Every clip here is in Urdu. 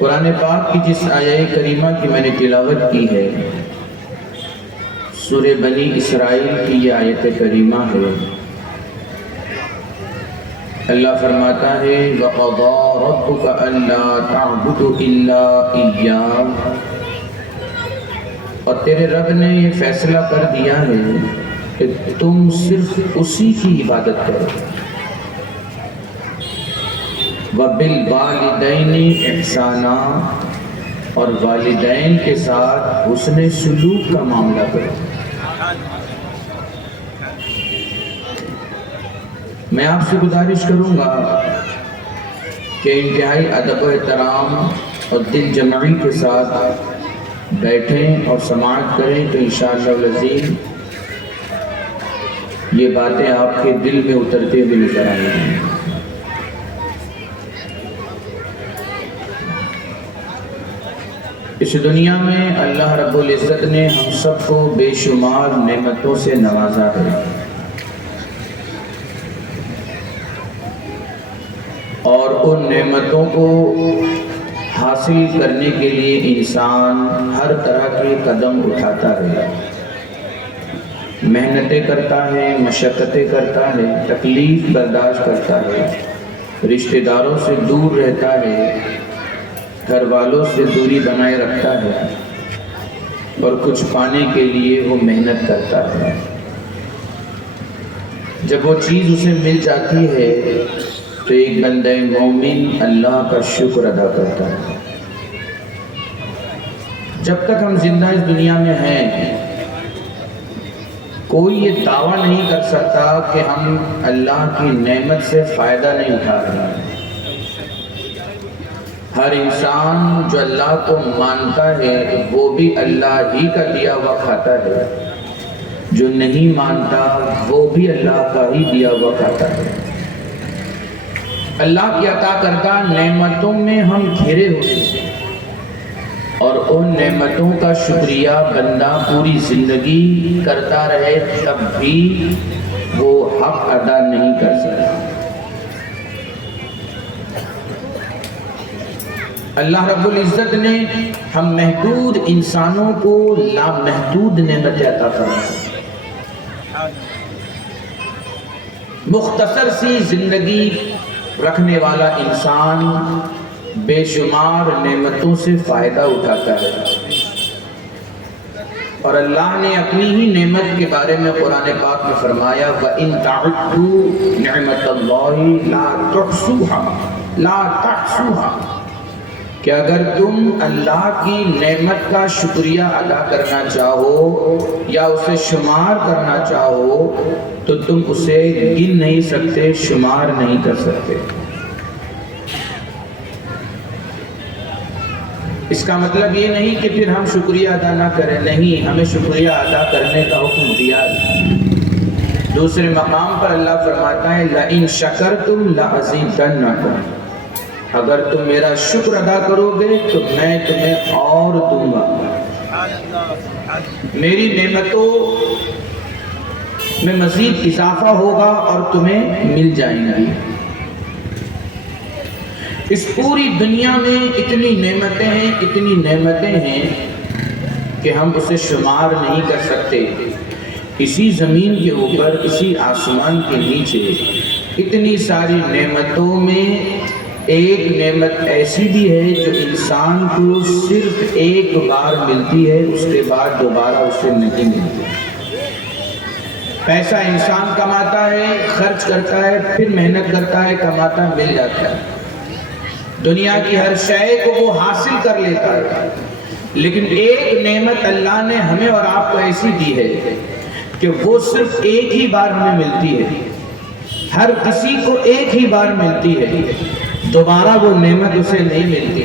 قرآن پاک کی جس آیہ کریمہ کی میں نے تلاوت کی ہے، سورہ بنی اسرائیل کی یہ آیت کریمہ ہے۔ اللہ فرماتا ہے وَقَضَىٰ رَبُّكَ أَلَّا تَعْبُدُوا إِلَّا إِيَّاهُ، اور تیرے رب نے یہ فیصلہ کر دیا ہے کہ تم صرف اسی کی عبادت کرو۔ وَبِالْوَالِدَيْنِ إِحْسَانًا، اور والدین کے ساتھ حسن سلوک کا معاملہ کرو۔ میں آپ سے گزارش کروں گا کہ انتہائی ادب و احترام اور دل جمعی کے ساتھ بیٹھیں اور سماعت کریں تو انشاءاللہ العظیم یہ باتیں آپ کے دل میں اترتے ہوئے نظر آئیں گی۔ اس دنیا میں اللہ رب العزت نے ہم سب کو بے شمار نعمتوں سے نوازا ہے، اور ان نعمتوں کو حاصل کرنے کے لیے انسان ہر طرح کے قدم اٹھاتا ہے، محنتیں کرتا ہے، مشقتیں کرتا ہے، تکلیف برداشت کرتا ہے، رشتہ داروں سے دور رہتا ہے، گھر والوں سے دوری بنائے رکھتا ہے، اور کچھ پانے کے لیے وہ محنت کرتا ہے۔ جب وہ چیز اسے مل جاتی ہے تو ایک بندہ مومن اللہ کا شکر ادا کرتا ہے۔ جب تک ہم زندہ اس دنیا میں ہیں، کوئی یہ دعویٰ نہیں کر سکتا کہ ہم اللہ کی نعمت سے فائدہ نہیں اٹھا رہے ہیں۔ ہر انسان جو اللہ کو مانتا ہے وہ بھی اللہ ہی کا دیا ہوا کھاتا ہے، جو نہیں مانتا وہ بھی اللہ کا ہی دیا ہوا کھاتا ہے۔ اللہ کی عطا کردہ نعمتوں میں ہم گھرے ہوتے ہیں، اور ان نعمتوں کا شکریہ بندہ پوری زندگی کرتا رہے تب بھی وہ حق ادا نہیں کر سکتا۔ اللہ رب العزت نے ہم محدود انسانوں کو لامحدود نعمتیں عطا فرمائی۔ مختصر سی زندگی رکھنے والا انسان بے شمار نعمتوں سے فائدہ اٹھاتا ہے، اور اللہ نے اپنی ہی نعمت کے بارے میں قرآن پاک میں فرمایا وَإِن تَعُدُّوا نِعْمَتَ اللَّهِ لَا تُحْصُوهَا، کہ اگر تم اللہ کی نعمت کا شکریہ ادا کرنا چاہو یا اسے شمار کرنا چاہو تو تم اسے گن نہیں سکتے، شمار نہیں کر سکتے۔ اس کا مطلب یہ نہیں کہ پھر ہم شکریہ ادا نہ کریں، نہیں، ہمیں شکریہ ادا کرنے کا حکم دیا ہے۔ دوسرے مقام پر اللہ فرماتا ہے لَإِن شَكَرْتُمْ لَأَزِيدَنَّكُمْ، اگر تم میرا شکر ادا کرو گے تو میں تمہیں اور دوں گا، میری نعمتوں میں مزید اضافہ ہوگا اور تمہیں مل جائیں گی۔ اس پوری دنیا میں اتنی نعمتیں ہیں کہ ہم اسے شمار نہیں کر سکتے۔ اسی زمین کے اوپر، اسی آسمان کے نیچے اتنی ساری نعمتوں میں ایک نعمت ایسی بھی ہے جو انسان کو صرف ایک بار ملتی ہے، اس کے بعد دوبارہ اسے نہیں ملتی۔ پیسہ انسان کماتا ہے، خرچ کرتا ہے، پھر محنت کرتا ہے، کماتا ہے، مل جاتا ہے، دنیا کی ہر شے کو وہ حاصل کر لیتا ہے، لیکن ایک نعمت اللہ نے ہمیں اور آپ کو ایسی دی ہے کہ وہ صرف ایک ہی بار ہمیں ملتی ہے، ہر کسی کو ایک ہی بار ملتی ہے، دوبارہ وہ نعمت اسے نہیں ملتی،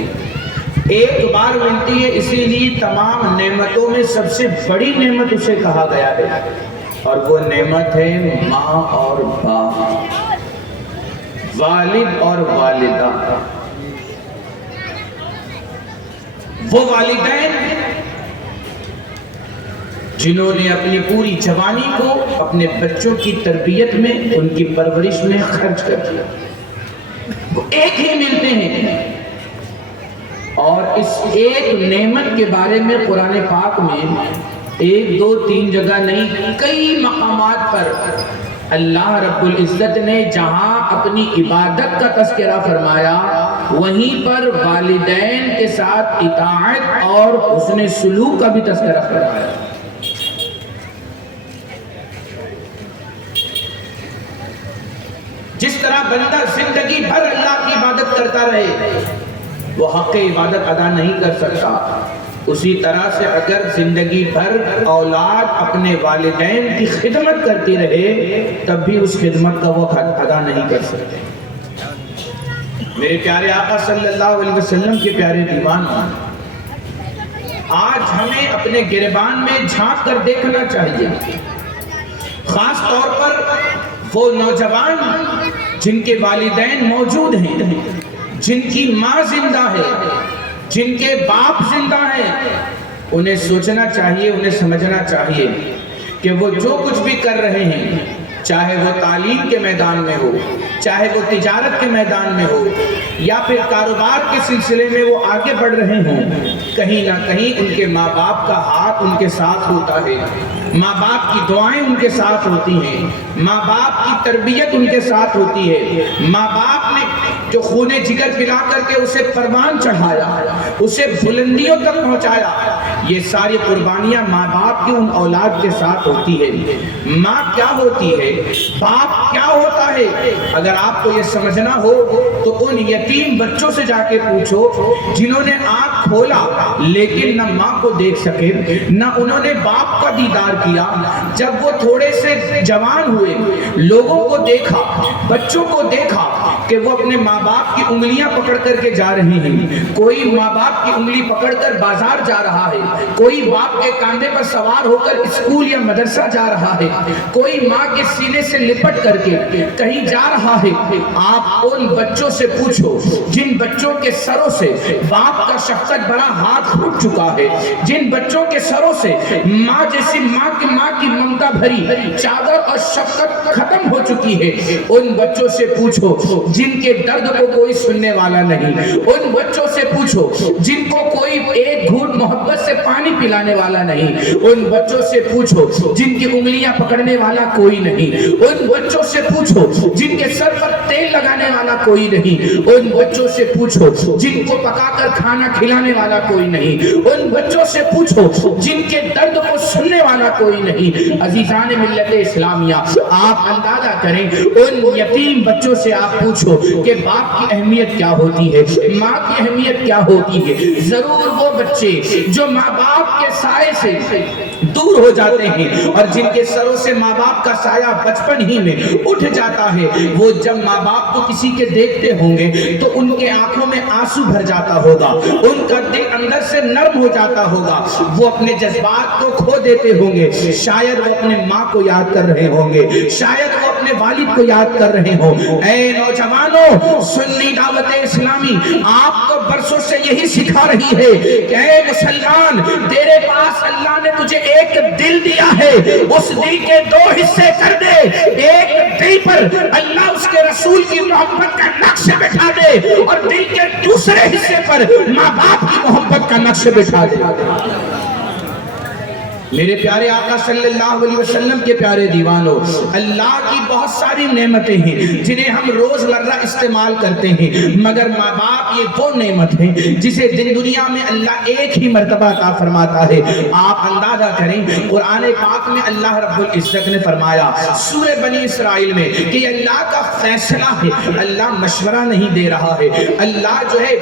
ایک بار ملتی ہے۔ اسی لیے تمام نعمتوں میں سب سے بڑی نعمت اسے کہا گیا ہے، اور وہ نعمت ہے ماں اور باپ، والد اور والدہ۔ وہ والدین جنہوں نے اپنی پوری جوانی کو اپنے بچوں کی تربیت میں، ان کی پرورش میں خرچ کر دیا، وہ ایک ہی ملتے ہیں، اور اس ایک نعمت کے بارے میں قرآن پاک میں 1 2 3 جگہ نہیں، کئی مقامات پر اللہ رب العزت نے جہاں اپنی عبادت کا تذکرہ فرمایا، وہیں پر والدین کے ساتھ اطاعت اور حسن سلوک کا بھی تذکرہ فرمایا۔ جس طرح بندہ زندگی بھر اللہ کی عبادت کرتا رہے وہ حق عبادت ادا نہیں کر سکتا، اسی طرح سے اگر زندگی بھر اولاد اپنے والدین کی خدمت کرتی رہے تب بھی اس خدمت کا وہ حق ادا نہیں کر سکتے۔ میرے پیارے آقا صلی اللہ علیہ وسلم کے پیارے دیوان، آج ہمیں اپنے گریبان میں جھانک کر دیکھنا چاہیے، خاص طور پر وہ نوجوان جن کے والدین موجود ہیں، جن کی ماں زندہ ہے، جن کے باپ زندہ ہیں، انہیں سوچنا چاہیے، انہیں سمجھنا چاہیے کہ وہ جو کچھ بھی کر رہے ہیں، چاہے وہ تعلیم کے میدان میں ہو، چاہے وہ تجارت کے میدان میں ہو، یا پھر کاروبار کے سلسلے میں وہ آگے بڑھ رہے ہوں، کہیں نہ کہیں ان کے ماں باپ کا ہاتھ ان کے ساتھ ہوتا ہے، ماں باپ کی دعائیں ان کے ساتھ ہوتی ہیں، ماں باپ کی تربیت ان کے ساتھ ہوتی ہے، ماں باپ نے جو خون جگر پلا کر کے اسے پروان چڑھایا، اسے بلندیوں تک پہنچایا، یہ ساری قربانیاں ماں باپ کی ان اولاد کے ساتھ ہوتی ہے۔ ماں کیا ہوتی ہے، باپ کیا ہوتا ہے، اگر آپ کو یہ سمجھنا ہو تو ان یتیم بچوں سے جا کے پوچھو جنہوں نے آنکھ کھولا لیکن نہ ماں کو دیکھ سکے، نہ انہوں نے باپ کا دیدار کیا۔ جب وہ تھوڑے سے جوان ہوئے، لوگوں کو دیکھا، بچوں کو دیکھا کہ وہ اپنے ماں باپ کی انگلیاں پکڑ کر کے جا رہے ہیں، کوئی ماں باپ کی انگلی پکڑ کر بازار جا رہا ہے، کوئی باپ کے کاندھے پر سوار ہو کر اسکول یا مدرسہ جا رہا ہے، کوئی ماں کے سینے سے لپٹ کر کے کہیں جا رہا ہے، آپ ان بچوں سے پوچھو جن بچوں کے سروں سے باپ کا شفقت بڑا ہاتھ پھوٹ چکا ہے، جن بچوں کے سروں سے ماں جیسی ماں کی ممتا بھری چادر اور شفقت ختم ہو چکی ہے، ان بچوں سے پوچھو جن کے درد کو کوئی سننے والا نہیں، ان بچوں سے پوچھو جن کو کوئی ایک گھونٹ محبت سے پانی پلانے والا نہیں، ان بچوں سے پوچھو جن کی انگلیاں پکڑنے والا کوئی نہیں، ان بچوں سے پوچھو جن کے سر پر تیل لگانے والا کوئی نہیں، ان بچوں سے پوچھو جن کو پکا کر کھانا کھلانے والا کوئی نہیں، ان بچوں سے پوچھو جن کے درد کو سننے والا کوئی نہیں۔ عزیزان ملت اسلامیہ، آپ اندازہ کریں ان یتیم بچوں سے آپ پوچھو کہ باپ کی اہمیت کیا ہوتی ہے، ماں کی اہمیت کیا ہوتی ہے۔ ضرور وہ بچے جو ماں باپ کے سائے سے دور ہو جاتے ہیں اور جن کے سروں سے ماں باپ کا سایہ بچپن ہی میں اٹھ جاتا ہے، وہ جب ماں باپ کو کسی کے دیکھتے ہوں گے تو ان کے آنکھوں میں آنسو بھر جاتا ہوگا، ان کا دل اندر سے نرم ہو جاتا ہوگا، وہ اپنے جذبات کو کھو دیتے ہوں گے، شاید وہ اپنے ماں کو یاد کر رہے ہوں گے، شاید وہ اپنے والد کو یاد کر رہے ہوں۔ اے نوجوانوں، سنی دعوت اسلامی آپ کو برسوں سے یہی سکھا رہی ہے کہ اے مسلمان، تیرے پاس اللہ نے تجھے ایک دل دیا ہے، اس دل کے 2 حصے کر دے، ایک دل پر اللہ اس کے رسول کی محبت کا نقش بٹھا دے اور دل کے دوسرے حصے پر ماں باپ کی محبت کا نقش بٹھا دے۔ میرے پیارے آقا صلی اللہ علیہ وسلم کے پیارے دیوانوں، اللہ کی بہت ساری نعمتیں ہیں جنہیں ہم روز مرہ استعمال کرتے ہیں، مگر ماں باپ یہ وہ نعمت ہے جسے دنیا میں اللہ ایک ہی مرتبہ عطا فرماتا ہے۔ آپ اندازہ کریں، قرآن پاک میں اللہ رب العزت نے فرمایا سورہ بنی اسرائیل میں کہ یہ اللہ کا فیصلہ ہے، اللہ مشورہ نہیں دے رہا ہے، اللہ جو ہے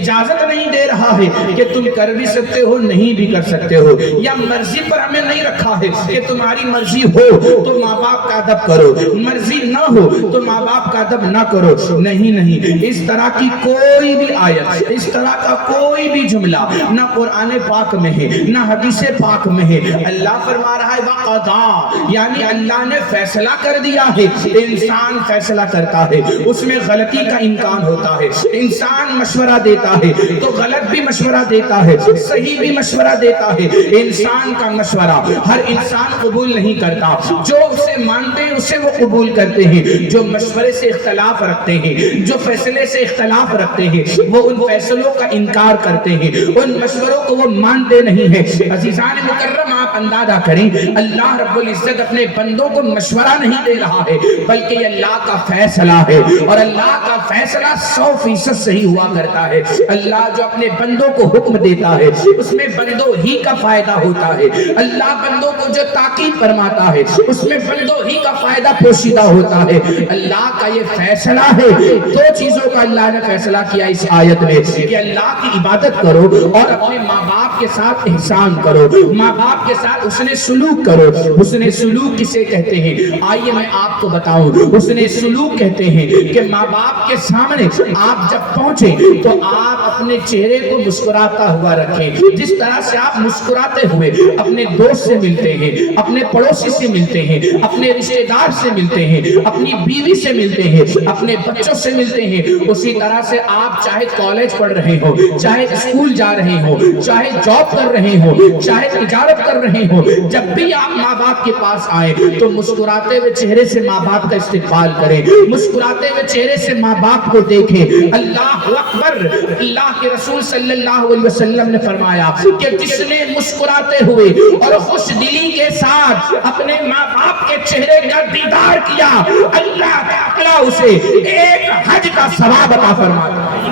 اجازت نہیں دے رہا ہے کہ تم کر بھی سکتے ہو نہیں بھی کر سکتے ہو، یا مرضی پر ہمیں نہیں رکھا ہے کہ تمہاری مرضی ہو تو ماں باپ کا ادب کرو، مرضی نہ ہو تو ماں باپ کا ادب نہ کرو۔ نہیں، اس طرح کی کوئی بھی آیت، اس طرح کا کوئی بھی جملہ نہ قرآن پاک میں ہے نہ حدیث پاک میں ہے۔ اللہ فرما رہا ہے وَقَضَى، یعنی اللہ نے فیصلہ کر دیا ہے۔ انسان فیصلہ کرتا ہے، اس میں غلطی کا امکان ہوتا ہے، انسان مشورہ دیتا ہے تو غلط بھی مشورہ دیتا ہے، صحیح بھی مشورہ دیتا ہے۔ انسان کا مشورہ ہر انسان قبول نہیں کرتا، جو اسے مانتے ہیں اسے وہ قبول کرتے ہیں، جو مشورے سے اختلاف رکھتے ہیں، جو فیصلے سے اختلاف رکھتے ہیں، وہ ان فیصلوں کا انکار کرتے ہیں، ان مشوروں کو وہ مانتے نہیں ہیں۔ عزیزان مکرم، آپ اندازہ کریں، اللہ رب العزت اپنے بندوں کو مشورہ نہیں دے رہا ہے، بلکہ یہ اللہ کا فیصلہ ہے، اور اللہ کا فیصلہ 100% صحیح ہوا کرتا ہے۔ اللہ جو اپنے بندوں کو حکم دیتا ہے اس میں بندوں ہی کا فائدہ ہوتا ہے، اللہ بندوں کو جو تاکید فرماتا ہے اس میں بندوں ہی کا فائدہ پوشیدہ ہوتا ہے۔ اللہ کا یہ فیصلہ ہے، دو چیزوں کا اللہ نے فیصلہ کیا اس آیت میں، کہ اللہ کی عبادت کرو اور اپنے ماں باپ کے ساتھ احسان کرو، ماں باپ کے ساتھ حسن سلوک کرو۔ حسن سلوک کسے کہتے ہیں؟ آئیے میں آپ کو بتاؤں۔ حسن سلوک کہتے ہیں کہ ماں باپ کے سامنے آپ جب پہنچے تو آپ اپنے چہرے کو مسکراتا ہوا رکھیں، جس طرح سے آپ مسکراتے ہوئے اپنے دوست سے ملتے ہیں، اپنے پڑوسی سے ملتے ہیں، اپنے رشتہ دار سے ملتے ہیں، اپنی بیوی سے ملتے ہیں، اپنے بچوں سے ملتے ہیں، اسی طرح سے آپ چاہے کالج پڑھ رہے ہو، چاہے اسکول جا رہے ہو، چاہے جاب کر رہے ہو، چاہے تجارت کر رہے ہو، جب بھی آپ ماں باپ کے پاس آئیں تو مسکراتے ہوئے چہرے سے ماں باپ کا استقبال کریں، مسکراتے ہوئے چہرے سے ماں باپ کو دیکھیں۔ اللہ اکبر! اللہ کے رسول صلی اللہ علیہ وسلم نے فرمایا کہ جس نے مسکراتے ہوئے اور خوش دلی کے ساتھ اپنے ماں باپ کے چہرے کا دیدار کیا، اللہ تعالیٰ اسے ایک حج کا ثواب عطا فرماتا ہے۔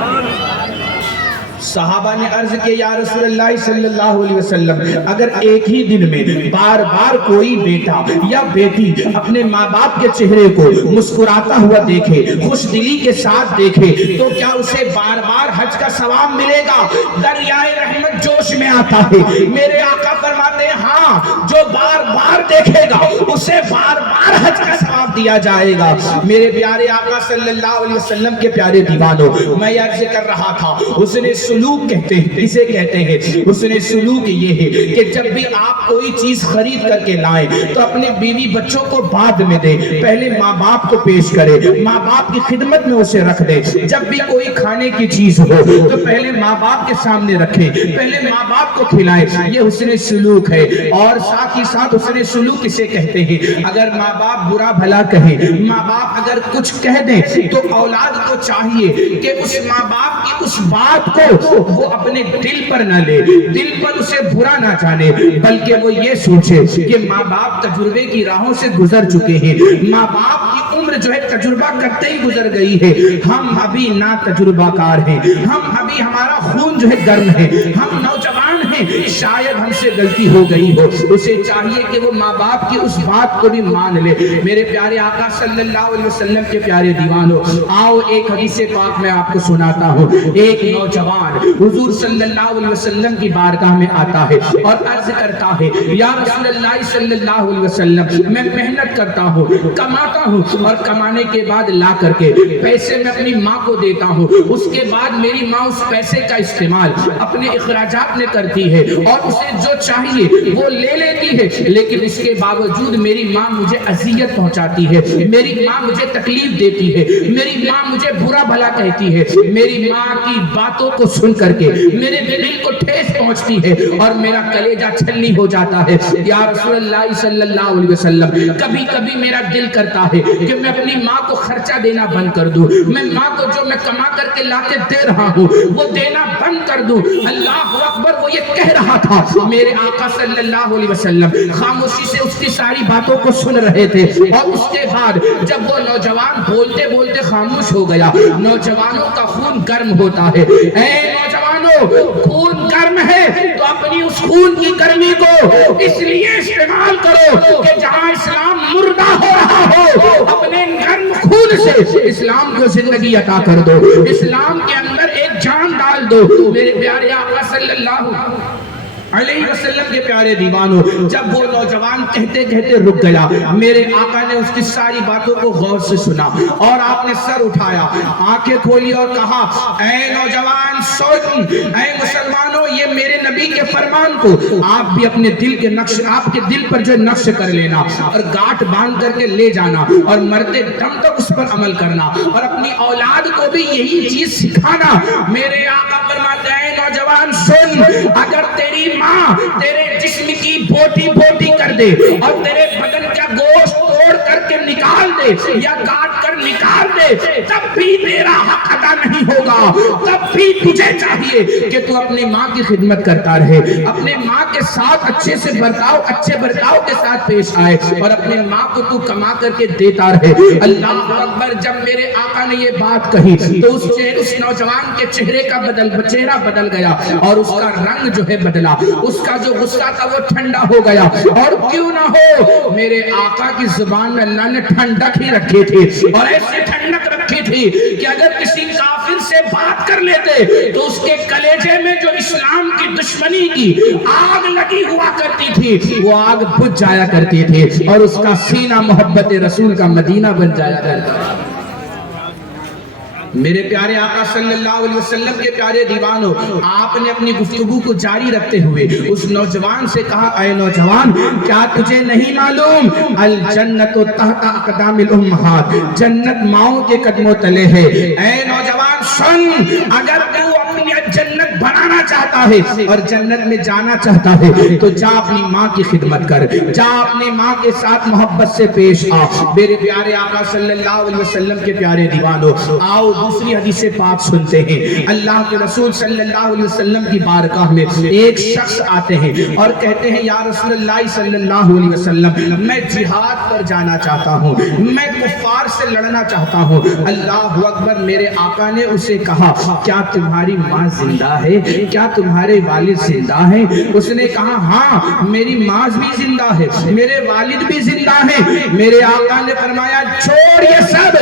صحابہ نے عرض کہ یا رسول اللہ صلی اللہ علیہ وسلم، اگر ایک ہی دن میں بار بار کوئی بیٹا یا بیٹی اپنے ماں باپ کے چہرے کو مسکراتا ہوا دیکھے، خوش دلی کے ساتھ دیکھے، تو کیا اسے بار بار حج کا ثواب ملے گا؟ دریائے رحمت جوش میں آتا ہے۔ میرے آقا فرماتے ہیں ہاں، جو بار بار دیکھے گا اسے بار بار حج کا ثواب دیا جائے گا۔ میرے پیارے آقا صلی اللہ علیہ وسلم کے پیارے دیوانوں، میں یہ عرض کر رہا تھا، حسن سلوک کہتے ہیں، اسے کہتے ہیں حسن سلوک یہ ہے کہ جب بھی آپ کوئی چیز خرید کر کے لائیں تو اپنے بیوی بچوں کو بعد میں دیں، پہلے ماں باپ کو پیش کرے، ماں باپ کی خدمت میں اسے رکھ دے۔ جب بھی کوئی کھانے کی چیز ہو تو پہلے ماں باپ کے سامنے رکھیں، پہلے ماں باپ کو کھلائیں، یہ حسن سلوک ہے۔ اور ساتھ ہی ساتھ حسن سلوک اسے کہتے ہیں اگر ماں باپ برا بھلا کہیں، ماں باپ اگر کچھ کہہ دیں تو اولاد کو چاہیے کہ اس ماں باپ کی اس بات کو وہ اپنے دل پر نہ لے، دل پر اسے برا نہ جانے، بلکہ وہ یہ سوچے کہ ماں باپ تجربے کی راہوں سے گزر چکے ہیں، ماں باپ کی عمر جو ہے تجربہ کرتے ہی گزر گئی ہے، ہم ابھی نا تجربہ کار ہیں، ہم ابھی ہمارا خون جو ہے گرم ہے، ہم نوجوان ہیں، شاید ہم سے غلطی ہو گئی ہو۔ اسے چاہیے کہ وہ ماں باپ کی اس بات کو بھی مان لے۔ میرے پیارے آقا صلی اللہ علیہ وسلم کے پیارے دیوانوں، آؤ ایک حدیث پاک میں آپ کو سناتا ہوں۔ ایک نوجوان حضور صلی اللہ علیہ وسلم کی بارگاہ میں آتا ہے اور عرض کرتا ہے یا رسول اللہ صلی اللہ علیہ وسلم، میں محنت کرتا ہوں، کماتا ہوں، اور کمانے کے بعد لا کر کے پیسے میں اپنی ماں کو دیتا ہوں، اس کے بعد میری ماں اس پیسے کا استعمال اپنے اخراجات میں کرتی ہے اور اسے جو چاہیے وہ لے لیتی ہے، لیکن اس کے باوجود میری ماں مجھے اذیت پہنچاتی ہے، میری ماں مجھے تکلیف دیتی ہے، میری ماں مجھے برا بھلا کہتی ہے، میری ماں کی باتوں کو سن کر کے میرے دل کو ٹھیس پہنچتی ہے اور میرا کلیجہ چھلنی ہو جاتا ہے۔ یا رسول اللہ صلی اللہ علیہ وسلم، کبھی کبھی میرا دل کرتا ہے کہ میں اپنی ماں کو خرچہ دینا بند کر دوں، میں ماں کو جو میں کما کر کے لا کے دے رہا ہوں وہ دینا بند کر دوں۔ اللہ اکبر! وہ یہ کہہ رہا تھا، میرے آقا صلی اللہ علیہ وسلم خاموشی سے اس کی ساری باتوں کو سن رہے تھے، اور اس کے بعد جب وہ نوجوان بولتے بولتے خاموش ہو گیا، نوجوانوں کا خون گرم ہوتا ہے۔ اے نوجوانوں، خون گرم ہے تو اپنی اس خون کی گرمی کو اس لیے استعمال کرو کہ جہاں اسلام مردہ ہو رہا ہو، اپنے گرم خون سے اسلام کو زندگی عطا کر دو، اسلام کے اندر ایک جان ڈال دو۔ میرے پیارے آقا صلی اللہ علیہ وسلم کے پیارے دیوانوں، جب وہ نوجوان کہتے کہتے رک گیا، میرے آقا نے اس کی ساری باتوں کو غور سے سنا اور آپ نے سر اٹھایا، آنکھیں کھولی اور کہا، اے نوجوان سن، اے مسلمانوں، یہ میرے نبی کے فرمان کو آپ بھی اپنے دل کے نقش، آپ کے دل پر جو نقش کر لینا اور گاٹھ باندھ کر کے لے جانا اور مرتے دم تک اس پر عمل کرنا اور اپنی اولاد کو بھی یہی چیز سکھانا۔ میرے آقا فرماتے ہیں، نوجوان سن، اگر تیری ماں تیرے جسم کی بوٹی بوٹی کر دے اور تیرے بدن کا گوشت توڑ کر کے نکال دے یا کاٹ کر نکال دے، تب بھی تیرا حق ادا نہیں ہوگا، تب بھی تجھے چاہیے کہ تو اپنی ماں کی خدمت کرتا رہے، اپنے ماں کے ساتھ اچھے سے برتاؤ، اچھے برتاؤ کے ساتھ پیش آئے اور اپنے ماں کو تو کما کر کے دیتا رہے۔ اللہ اکبر، جب میرے آقا نے یہ بات کہی تو اس نوجوان کے چہرے کا چہرہ بدل گیا اور اس کا رنگ جو ہے بدلا، اس کا جو غصہ تھا وہ ٹھنڈا ہو گیا۔ اور کیوں نہ ہو، میرے آقا کی زبان میں اللہ نے ٹھنڈک ہی رکھی تھی اور ایسی ٹھنڈک رکھی تھی کہ اگر کسی کافر سے بات کر لیتے تو اس کے کلیجے میں جو اسلام کی دشمنی کی آگ لگی ہوا کرتی تھی وہ آگ بجھ جایا کرتی تھی اور اس کا سینہ محبت رسول کا مدینہ بن جایا کرتا تھا۔ میرے پیارے آقا صلی اللہ علیہ وسلم کے پیارے دیوانوں، آپ نے اپنی گفتگو کو جاری رکھتے ہوئے اس نوجوان سے کہا، اے نوجوان، کیا تجھے نہیں معلوم الجنت تحت اقدام الامہات، جنت ماؤں کے قدموں تلے ہے۔ اے نوجوان سن، اگر تو اپنی جنت بنانا چاہتا ہے اور جنت میں جانا چاہتا ہے تو جا اپنی ماں کی خدمت کر، جا اپنی ماں کے ساتھ محبت سے پیش آ۔ میرے پیارے آقا صلی اللہ علیہ وسلم کے پیارے دیوانوں، آؤ دوسری حدیث پاک سنتے ہیں۔ اللہ کے رسول صلی اللہ علیہ وسلم کی بارگاہ میں ایک شخص آتے ہیں اور کہتے ہیں، یا رسول اللہ صلی اللہ علیہ وسلم، میں جہاد پر جانا چاہتا ہوں، میں کفار سے لڑنا چاہتا ہوں۔ اللہ اکبر، میرے آقا نے اسے کہا، کیا تمہاری ماں زندہ ہے؟ کیا تمہارے والد زندہ ہیں؟ اس نے کہا، ہاں میری ماں بھی زندہ ہے، میرے والد بھی زندہ ہیں۔ میرے آقا نے فرمایا، چھوڑ یہ سب،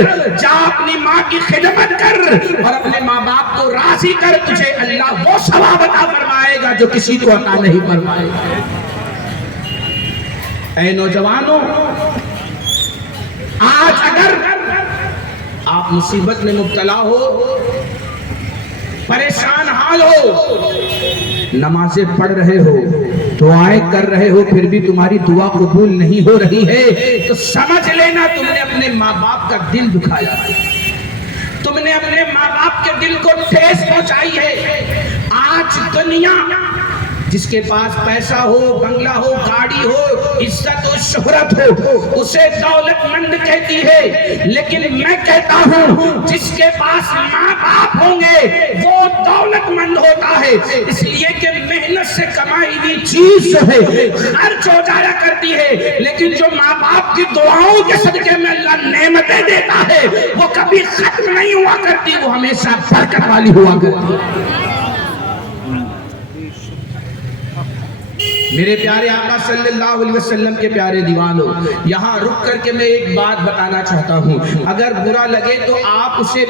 جا اپنی ماں کی خدمت کر اور اپنے ماں باپ کو راضی کر، تجھے اللہ وہ ثواب عطا فرمائے گا جو کسی کو عطا نہیں فرمائے گا۔ اے نوجوانوں، آج اگر آپ مصیبت میں مبتلا ہو، پریشان حال ہو، نمازیں پڑھ رہے ہو، دعائیں کر رہے ہو، پھر بھی تمہاری دعا قبول نہیں ہو رہی ہے، تو سمجھ لینا تم نے اپنے ماں باپ کا دل دکھایا ہے، تم نے اپنے ماں باپ کے دل کو ٹھیس پہنچائی ہے۔ آج دنیا جس کے پاس پیسہ ہو، بنگلہ ہو، گاڑی ہو، عزت و شہرت ہو، اسے دولت مند کہتی ہے، لیکن میں کہتا ہوں جس کے پاس ماں باپ ہوں گے وہ دولت مند ہوتا ہے، اس لیے کہ محنت سے کمائی ہوئی چیز جو ہے خرچ ہو جایا کرتی ہے، لیکن جو ماں باپ کی دعاؤں کے صدقے میں اللہ نعمتیں دیتا ہے وہ کبھی ختم نہیں ہوا کرتی، وہ ہمیشہ برکت والی ہوا کرتی ہے۔ میرے پیارے آقا صلی اللہ علیہ وسلم کے پیارے دیوانوں، یہاں رک کر کے میں ایک بات بتانا چاہتا ہوں، اگر برا لگے تو آپ اسے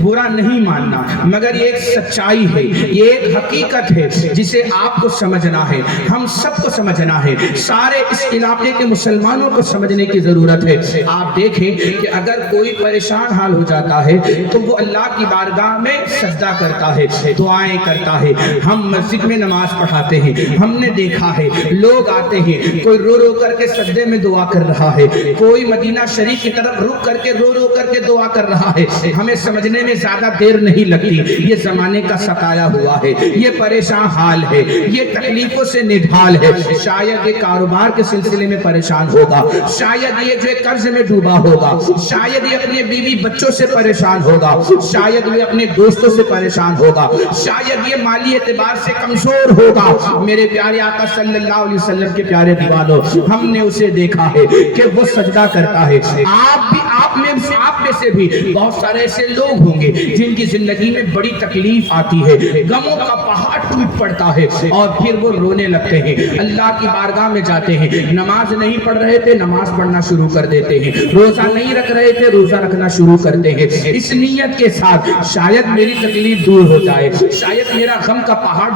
برا نہیں ماننا، مگر یہ ایک سچائی ہے، یہ ایک حقیقت ہے جسے آپ کو سمجھنا ہے، ہم سب کو سمجھنا ہے، سارے اس علاقے کے مسلمانوں کو سمجھنے کی ضرورت ہے۔ آپ دیکھیں کہ اگر کوئی پریشان حال ہو جاتا ہے تو وہ اللہ کی بارگاہ میں سجدہ کرتا ہے، دعائیں کرتا ہے۔ ہم مسجد میں نماز پڑھاتے ہیں، ہم نے دیکھا ہے لوگ آتے ہیں، کوئی رو رو کر کے سجدے میں دعا کر رہا ہے، کوئی مدینہ شریف کی طرف رک کر کے رو رو کر کے دعا کر رہا ہے۔ ہمیں سمجھنے میں زیادہ دیر نہیں لگتی، یہ زمانے کا ستایا ہوا ہے، یہ پریشان حال ہے، یہ تکلیفوں سے نڈھال ہے، شاید یہ کاروبار کے سلسلے میں پریشان ہوگا، شاید یہ جو قرض میں ڈوبا ہوگا، شاید یہ اپنے بیوی بچوں سے پریشان ہوگا، شاید یہ اپنے دوستوں سے پریشان ہوگا، شاید یہ مالی اعتبار سے کمزور ہوگا۔ میرے پیارے آقا صلی اللہ علیہ وسلم کے پیارے دیوانوں، ہم نے اسے دیکھا ہے کہ وہ سجدہ کرتا ہے۔ آپ میں سے بھی بہت سارے ایسے لوگ ہوں گے جن کی زندگی میں بڑی تکلیف آتی ہے، غموں کا پہاڑ ٹوٹ پڑتا ہے اور پھر وہ رونے لگتے ہیں، اللہ کی بارگاہ میں جاتے ہیں، نماز نہیں پڑھ رہے تھے نماز پڑھنا شروع کر دیتے ہیں، روزہ نہیں رکھ رہے تھے روزہ رکھنا شروع کرتے ہیں، اس نیت کے ساتھ شاید میری تکلیف دور ہو جائے، شاید میرا غم کا پہاڑ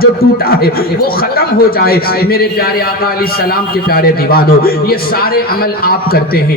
جو ٹوٹا ہے وہ ختم ہو جائے۔ میرے پیارے آقا علیہ السلام کے پیارے دیوانوں، یہ سارے عمل آپ کرتے ہیں،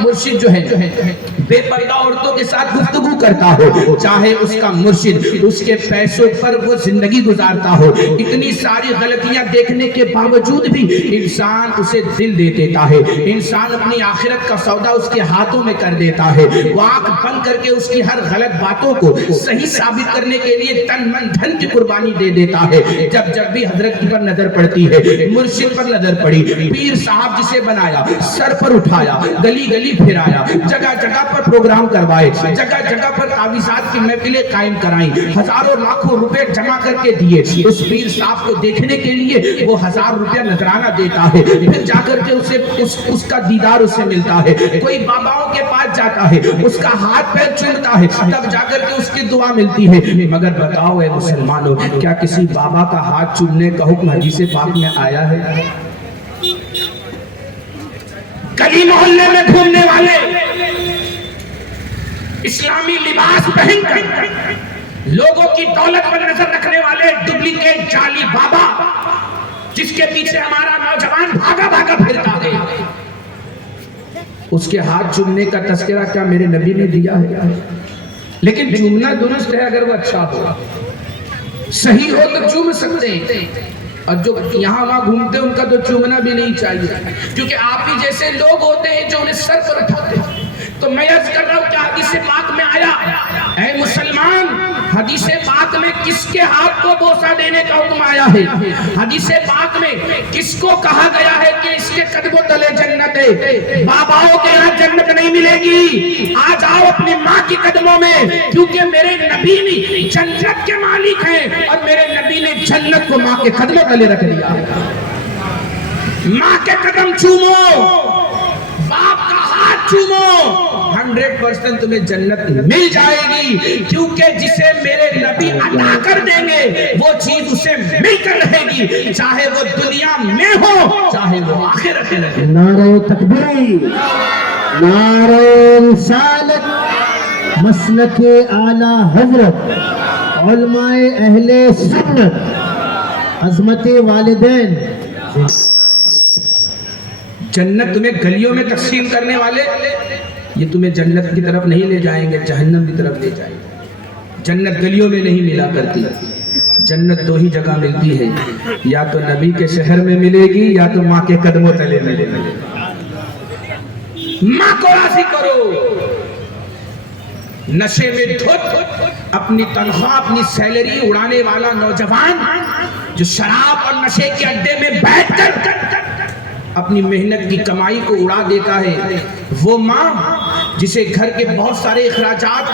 مرشد جو ہے بے پردہ عورتوں کے ساتھ گفتگو کرتا ہو، چاہے اس کا مرشد اس کے پیسوں پر وہ زندگی گزارتا ہو، اتنی ساری غلطیاں دیکھنے کے باوجود بھی انسان اسے دل دے دیتا ہے، انسان اپنی آخرت کا سودا اس کے ہاتھوں میں کر دیتا ہے، وہ آنکھ بند کر کے اس کی ہر غلط باتوں کو صحیح ثابت کرنے کے لیے تن من دھن کی قربانی دے دیتا ہے۔ جب بھی حضرت پر نظر پڑتی ہے، مرشد پر نظر پڑی، پیر صاحب جسے بنایا سر پر اٹھایا، گلی گلی پھرایا، جگہ جگہ پر پروگرام کروائے، جگہ جگہ پر تعویذات کی محفلیں قائم کرائیں، ہزاروں لاکھوں روپے جمع کر کے دیے، اس پیر صاحب کو دیکھنے کے لیے وہ 1000 روپیہ نذرانہ دیتا ہے، پھر جا کر کے اس کا دیدار اسے ملتا ہے، کوئی باباؤں کے پاس جاتا ہے، اس کا ہاتھ پیر چومتا ہے، تب جا کر کے اس کی دعا ملتی ہے۔ مگر بتاؤ اے مسلمانوں، کیا کسی بابا کا ہاتھ چومنے کا حکم حدیث پاک میں آیا ہے؟ گلی محلے میں گھومنے والے، اسلامی لباس پہن کر لوگوں کی دولت پر نظر رکھنے والے ڈپلیکیٹ جعلی بابا، جس کے پیچھے ہمارا نوجوان بھاگا بھاگا پھرتا ہے، اس کے ہاتھ چومنے کا تذکرہ کیا میرے نبی نے دیا ہے؟ لیکن چومنا درست ہے اگر وہ اچھا ہو، صحیح ہو تو چوم سکتے ہیں، اور جو یہاں وہاں گھومتے ان کا تو چومنا بھی نہیں چاہیے، کیونکہ آپ ہی جیسے لوگ ہوتے ہیں جو انہیں سر پر اٹھاتے ہیں۔ تو میں عرض کر رہا ہوں کہ حدیث پاک میں آیا، اے مسلمان، حدیث پاک میں کس کے ہاتھ کو بوسہ دینے کا حکم آیا ہے؟ حدیث پاک میں کس کو کہا گیا ہے کہ اس کے قدموں تلے جنت ہے؟ باباؤں کے یہاں جنت نہیں ملے گی، آ جاؤ اپنی ماں کی قدموں میں، کیونکہ میرے نبی بھی جنت کے مالک ہیں، اور میرے نبی نے جنت کو ماں کے قدموں تلے رکھ دیا۔ ماں کے قدم چومو، باپ کا ہاتھ چومو، 100% تمہیں جنت مل جائے گی، کیونکہ جسے میرے نبی عطا کر دیں گے وہ چیز اسے مل کر رہے گی، چاہے وہ دنیا میں ہو چاہے وہ آخرت میں ہو۔ نعرہ تکبیر، نعرہ رسالت، مسلک اعلی حضرت، علماء اہل سنت، عظمت والدین۔ جنت تمہیں گلیوں میں تقسیم کرنے والے یہ تمہیں جنت کی طرف نہیں لے جائیں گے، جہنم کی طرف لے جائیں گے۔ جنت گلیوں میں نہیں ملا کرتی، جنت دو ہی جگہ ملتی ہے، یا تو نبی کے شہر میں ملے گی یا تو ماں کے قدموں تلے ملے گی۔ ماں کو راضی کرو۔ نشے میں دھت اپنی تنخواہ اپنی سیلری اڑانے والا نوجوان جو شراب اور نشے کے اڈے میں بیٹھ کر اپنی محنت کی کمائی کو اڑا دیتا ہے، وہ ماں جسے گھر کے بہت سارے اخراجات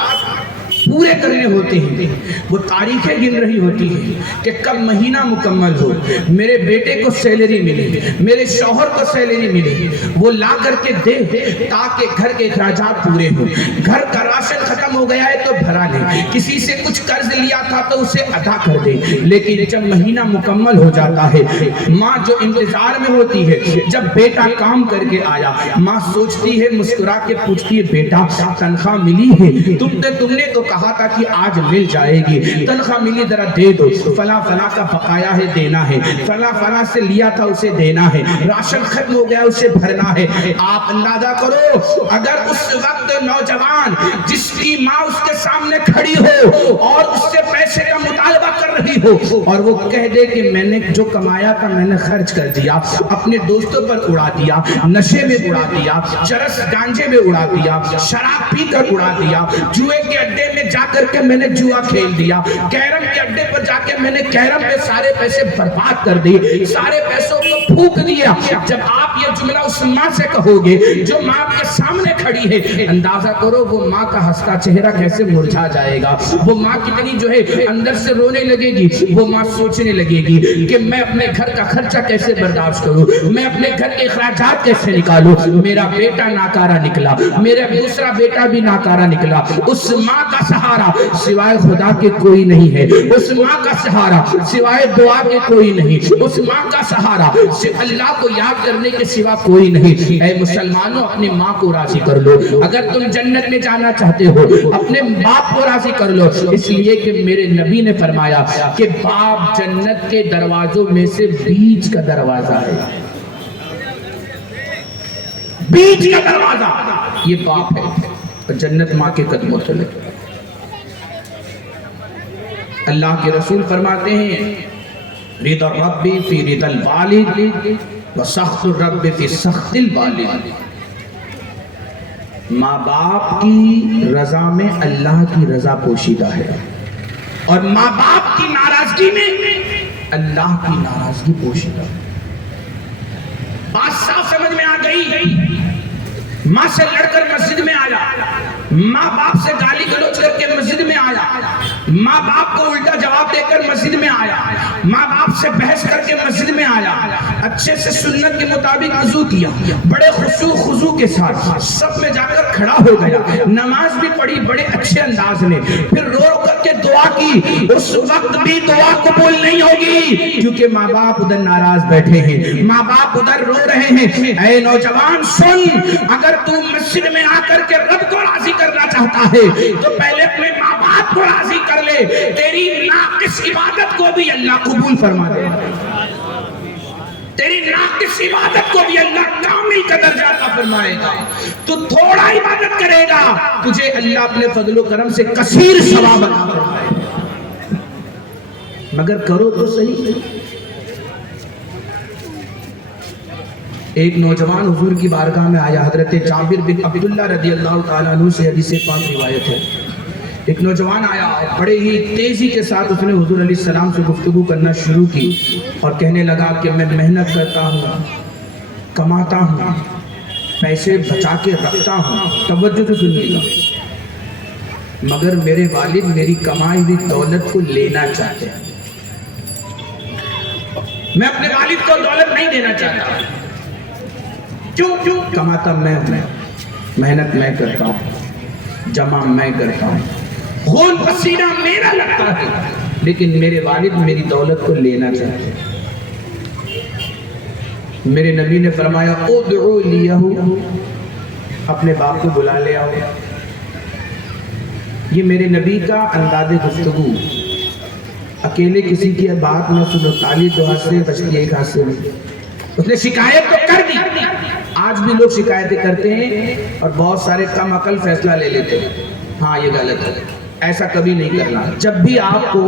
پورے کرنے ہوتے ہیں، وہ تاریخیں گن رہی ہوتی ہیں کہ کب مہینہ مکمل ہو، میرے بیٹے کو سیلری ملے، میرے شوہر کو سیلری ملے، وہ لا کر کے دے تاکہ گھر کے اخراجات پورے ہوں۔ گھر کا راشن ختم ہو گیا ہے تو بھرا لے، کسی سے کچھ قرض لیا تھا تو اسے ادا کر دے۔ لیکن جب مہینہ مکمل ہو جاتا ہے، ماں جو انتظار میں ہوتی ہے، جب بیٹا کام کر کے آیا، ماں سوچتی ہے، مسکرا کے پوچھتی ہے، بیٹا تنخواہ ملی ہے؟ تم نے تو کہا تھا کہ آج مل جائے گی، تنخواہ ملی ذرا دے دو، فلاں فلاں کا بقایا ہے دینا ہے، فلاں فلاں سے لیا تھا اسے دینا ہے، راشن ختم ہو گیا اسے بھرنا ہے۔ آپ اندازہ کرو اگر اس وقت نوجوان جس کی ماں اس کے سامنے کھڑی ہو اور اس سے پیسے کا مطالبہ کر رہی ہو اور وہ کہہ دے کہ میں نے جو کمایا تھا میں نے خرچ کر دیا، اپنے دوستوں پر اڑا دیا، نشے میں اڑا دیا، چرس گانجے میں اڑا دیا، شراب پی کر اڑا دیا، جوئے کے اڈے میں جا کر کے میں نے جوا کھیل دیا، کیرم کے اڈے پر جا کے میں نے کیرم میں سارے پیسے برباد کر دیے، سارے پیسوں کو پھونک دیا۔ جب آپ یہ جملہ اس ماں سے کہو گے جو ماں کے سامنے کھڑی ہے، اندازہ کرو وہ ماں کا ہنستا چہرہ کیسے مرجھا جائے گا، وہ ماں کتنی جو ہے اندر سے رونے لگے گی، وہ ماں سوچنے لگے گی کہ میں اپنے گھر کا خرچہ کیسے برداشت کروں، میں اپنے گھر کے اخراجات کیسے نکالوں، میرا بیٹا ناکارہ نکلا، میرا دوسرا بیٹا بھی ناکارہ نکلا۔ اس ماں کا سہارا سوائے خدا کے کوئی نہیں ہے، اس ماں کا سہارا سوائے دعا کے کوئی نہیں، اس ماں کا سہارا صرف اللہ کو یاد کرنے کے سوا کوئی نہیں۔ اے مسلمانوں، اپنی ماں کو راضی کر لو، اگر تم جنت میں جانا چاہتے ہو اپنے باپ کو راضی کر لو، اس لیے کہ میرے نبی نے فرمایا کہ باپ جنت کے دروازوں میں سے بیچ کا دروازہ ہے۔ بیچ کا دروازہ یہ باپ ہے، اور جنت ماں کے قدموں تلے۔ اللہ کے رسول فرماتے ہیں رضا الرب فی رضا الوالد وسخط الرب فی سخط الوالد۔ ماں باپ کی رضا میں اللہ کی رضا پوشیدہ ہے، اور ماں باپ کی ناراضگی میں اللہ کی ناراضگی پوشیدہ ہے۔ بات صاف سمجھ میں آ گئی؟ ماں سے لڑ کر مسجد میں آیا، ماں باپ سے گالی گلوچ کر کے مسجد میں آیا، ماں باپ کو الٹا جواب دے کر مسجد میں آیا، ماں باپ سے بحث کر کے مسجد میں آیا، اچھے سے سنت کے مطابق وضو کیا، بڑے خشوع خضوع کے ساتھ سب میں جا کر کھڑا ہو گیا، نماز بھی پڑھی بڑے اچھے انداز میں، پھر رو رو کر کے دعا کی، اس وقت بھی دعا قبول نہیں ہوگی، کیونکہ ماں باپ ادھر ناراض بیٹھے ہیں، ماں باپ ادھر رو رہے ہیں۔ اے نوجوان سن، اگر تو مسجد میں آ کر کے رب کو راضی کرنا چاہتا ہے تو پہلے اپنے ماں باپ کو راضی کر لے، تیری ناقص عبادت کو بھی اللہ قبول فرما دے گا، تیری ناقص عبادت کو بھی اللہ کامل کا درجہ عطا فرمائے گا۔ تو تھوڑا عبادت کرے گا، تجھے اللہ اپنے فضل و کرم سے کثیر ثواب عطا فرمائے گا، مگر کرو تو صحیح۔ ایک نوجوان حضور کی بارگاہ میں آیا، حضرت جابر بن عبداللہ رضی اللہ تعالیٰ عنہ سے حدیث پاک روایت ہے۔ ایک نوجوان آیا، بڑے ہی تیزی کے ساتھ اس نے حضور علیہ السلام سے گفتگو کرنا شروع کی اور کہنے لگا کہ میں محنت کرتا ہوں، کماتا ہوں، پیسے بچا کے رکھتا ہوں، توجہ سے سنیے گا، مگر میرے والد میری کمائی ہوئی دولت کو لینا چاہتے ہیں، میں اپنے والد کو دولت نہیں دینا چاہتا۔ کیوں؟ کماتا میں ہوں، محنت میں کرتا ہوں، جمع میں کرتا ہوں، خون پسینہ میرا لگتا ہے، لیکن میرے والد میری دولت کو لینا چاہتے ہیں۔ میرے نبی نے فرمایا ادعو لیہ، اپنے باپ کو بلا لے آؤ۔ یہ میرے نبی کا انداز گفتگو، اکیلے کسی کی بات نہ سنو، تالی دو ہاتھ سے بچتی ایک ہاتھ سے نہیں۔ اس نے شکایت تو کر دی، آج بھی لوگ شکایتیں کرتے ہیں اور بہت سارے کم عقل فیصلہ لے لیتے ہیں، ہاں یہ غلط ہے، ایسا کبھی نہیں کرنا۔ جب بھی آپ کو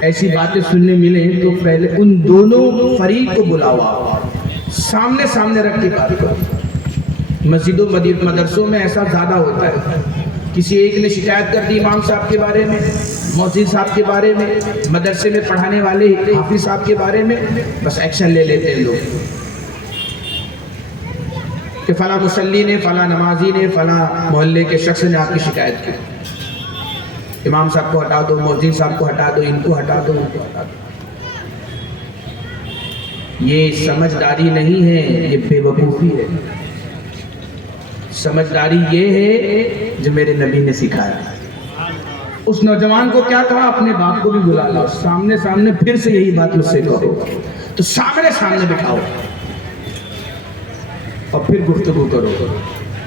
ایسی باتیں سننے ملیں تو پہلے ان دونوں فریق کو بلاؤ، سامنے سامنے رکھ کے بات کرو۔ مسجدوں مدرسوں میں ایسا زیادہ ہوتا ہے، کسی ایک نے شکایت کر دی امام صاحب کے بارے میں، مؤذن صاحب کے بارے میں، مدرسے میں پڑھانے والے حافظ صاحب کے بارے میں، بس ایکشن لے لیتے ہیں لوگ کہ فلاں مصلی نے، فلاں نمازی نے، فلاں محلے کے شخص نے آپ کی شکایت کی، امام صاحب کو ہٹا دو، مؤذن صاحب کو ہٹا دو، ان کو ہٹا دو، ان کو ہٹا دو۔ یہ سمجھداری نہیں ہے، یہ بے وقوفی ہے۔ سمجھداری یہ ہے جو میرے نبی نے سکھایا۔ اس نوجوان کو کیا کہا؟ اپنے باپ کو بھی بلا لاؤ، سامنے سامنے پھر سے یہی بات مجھ سے کہو، تو سامنے سامنے بٹھاؤ اور پھر گفتگو کرو،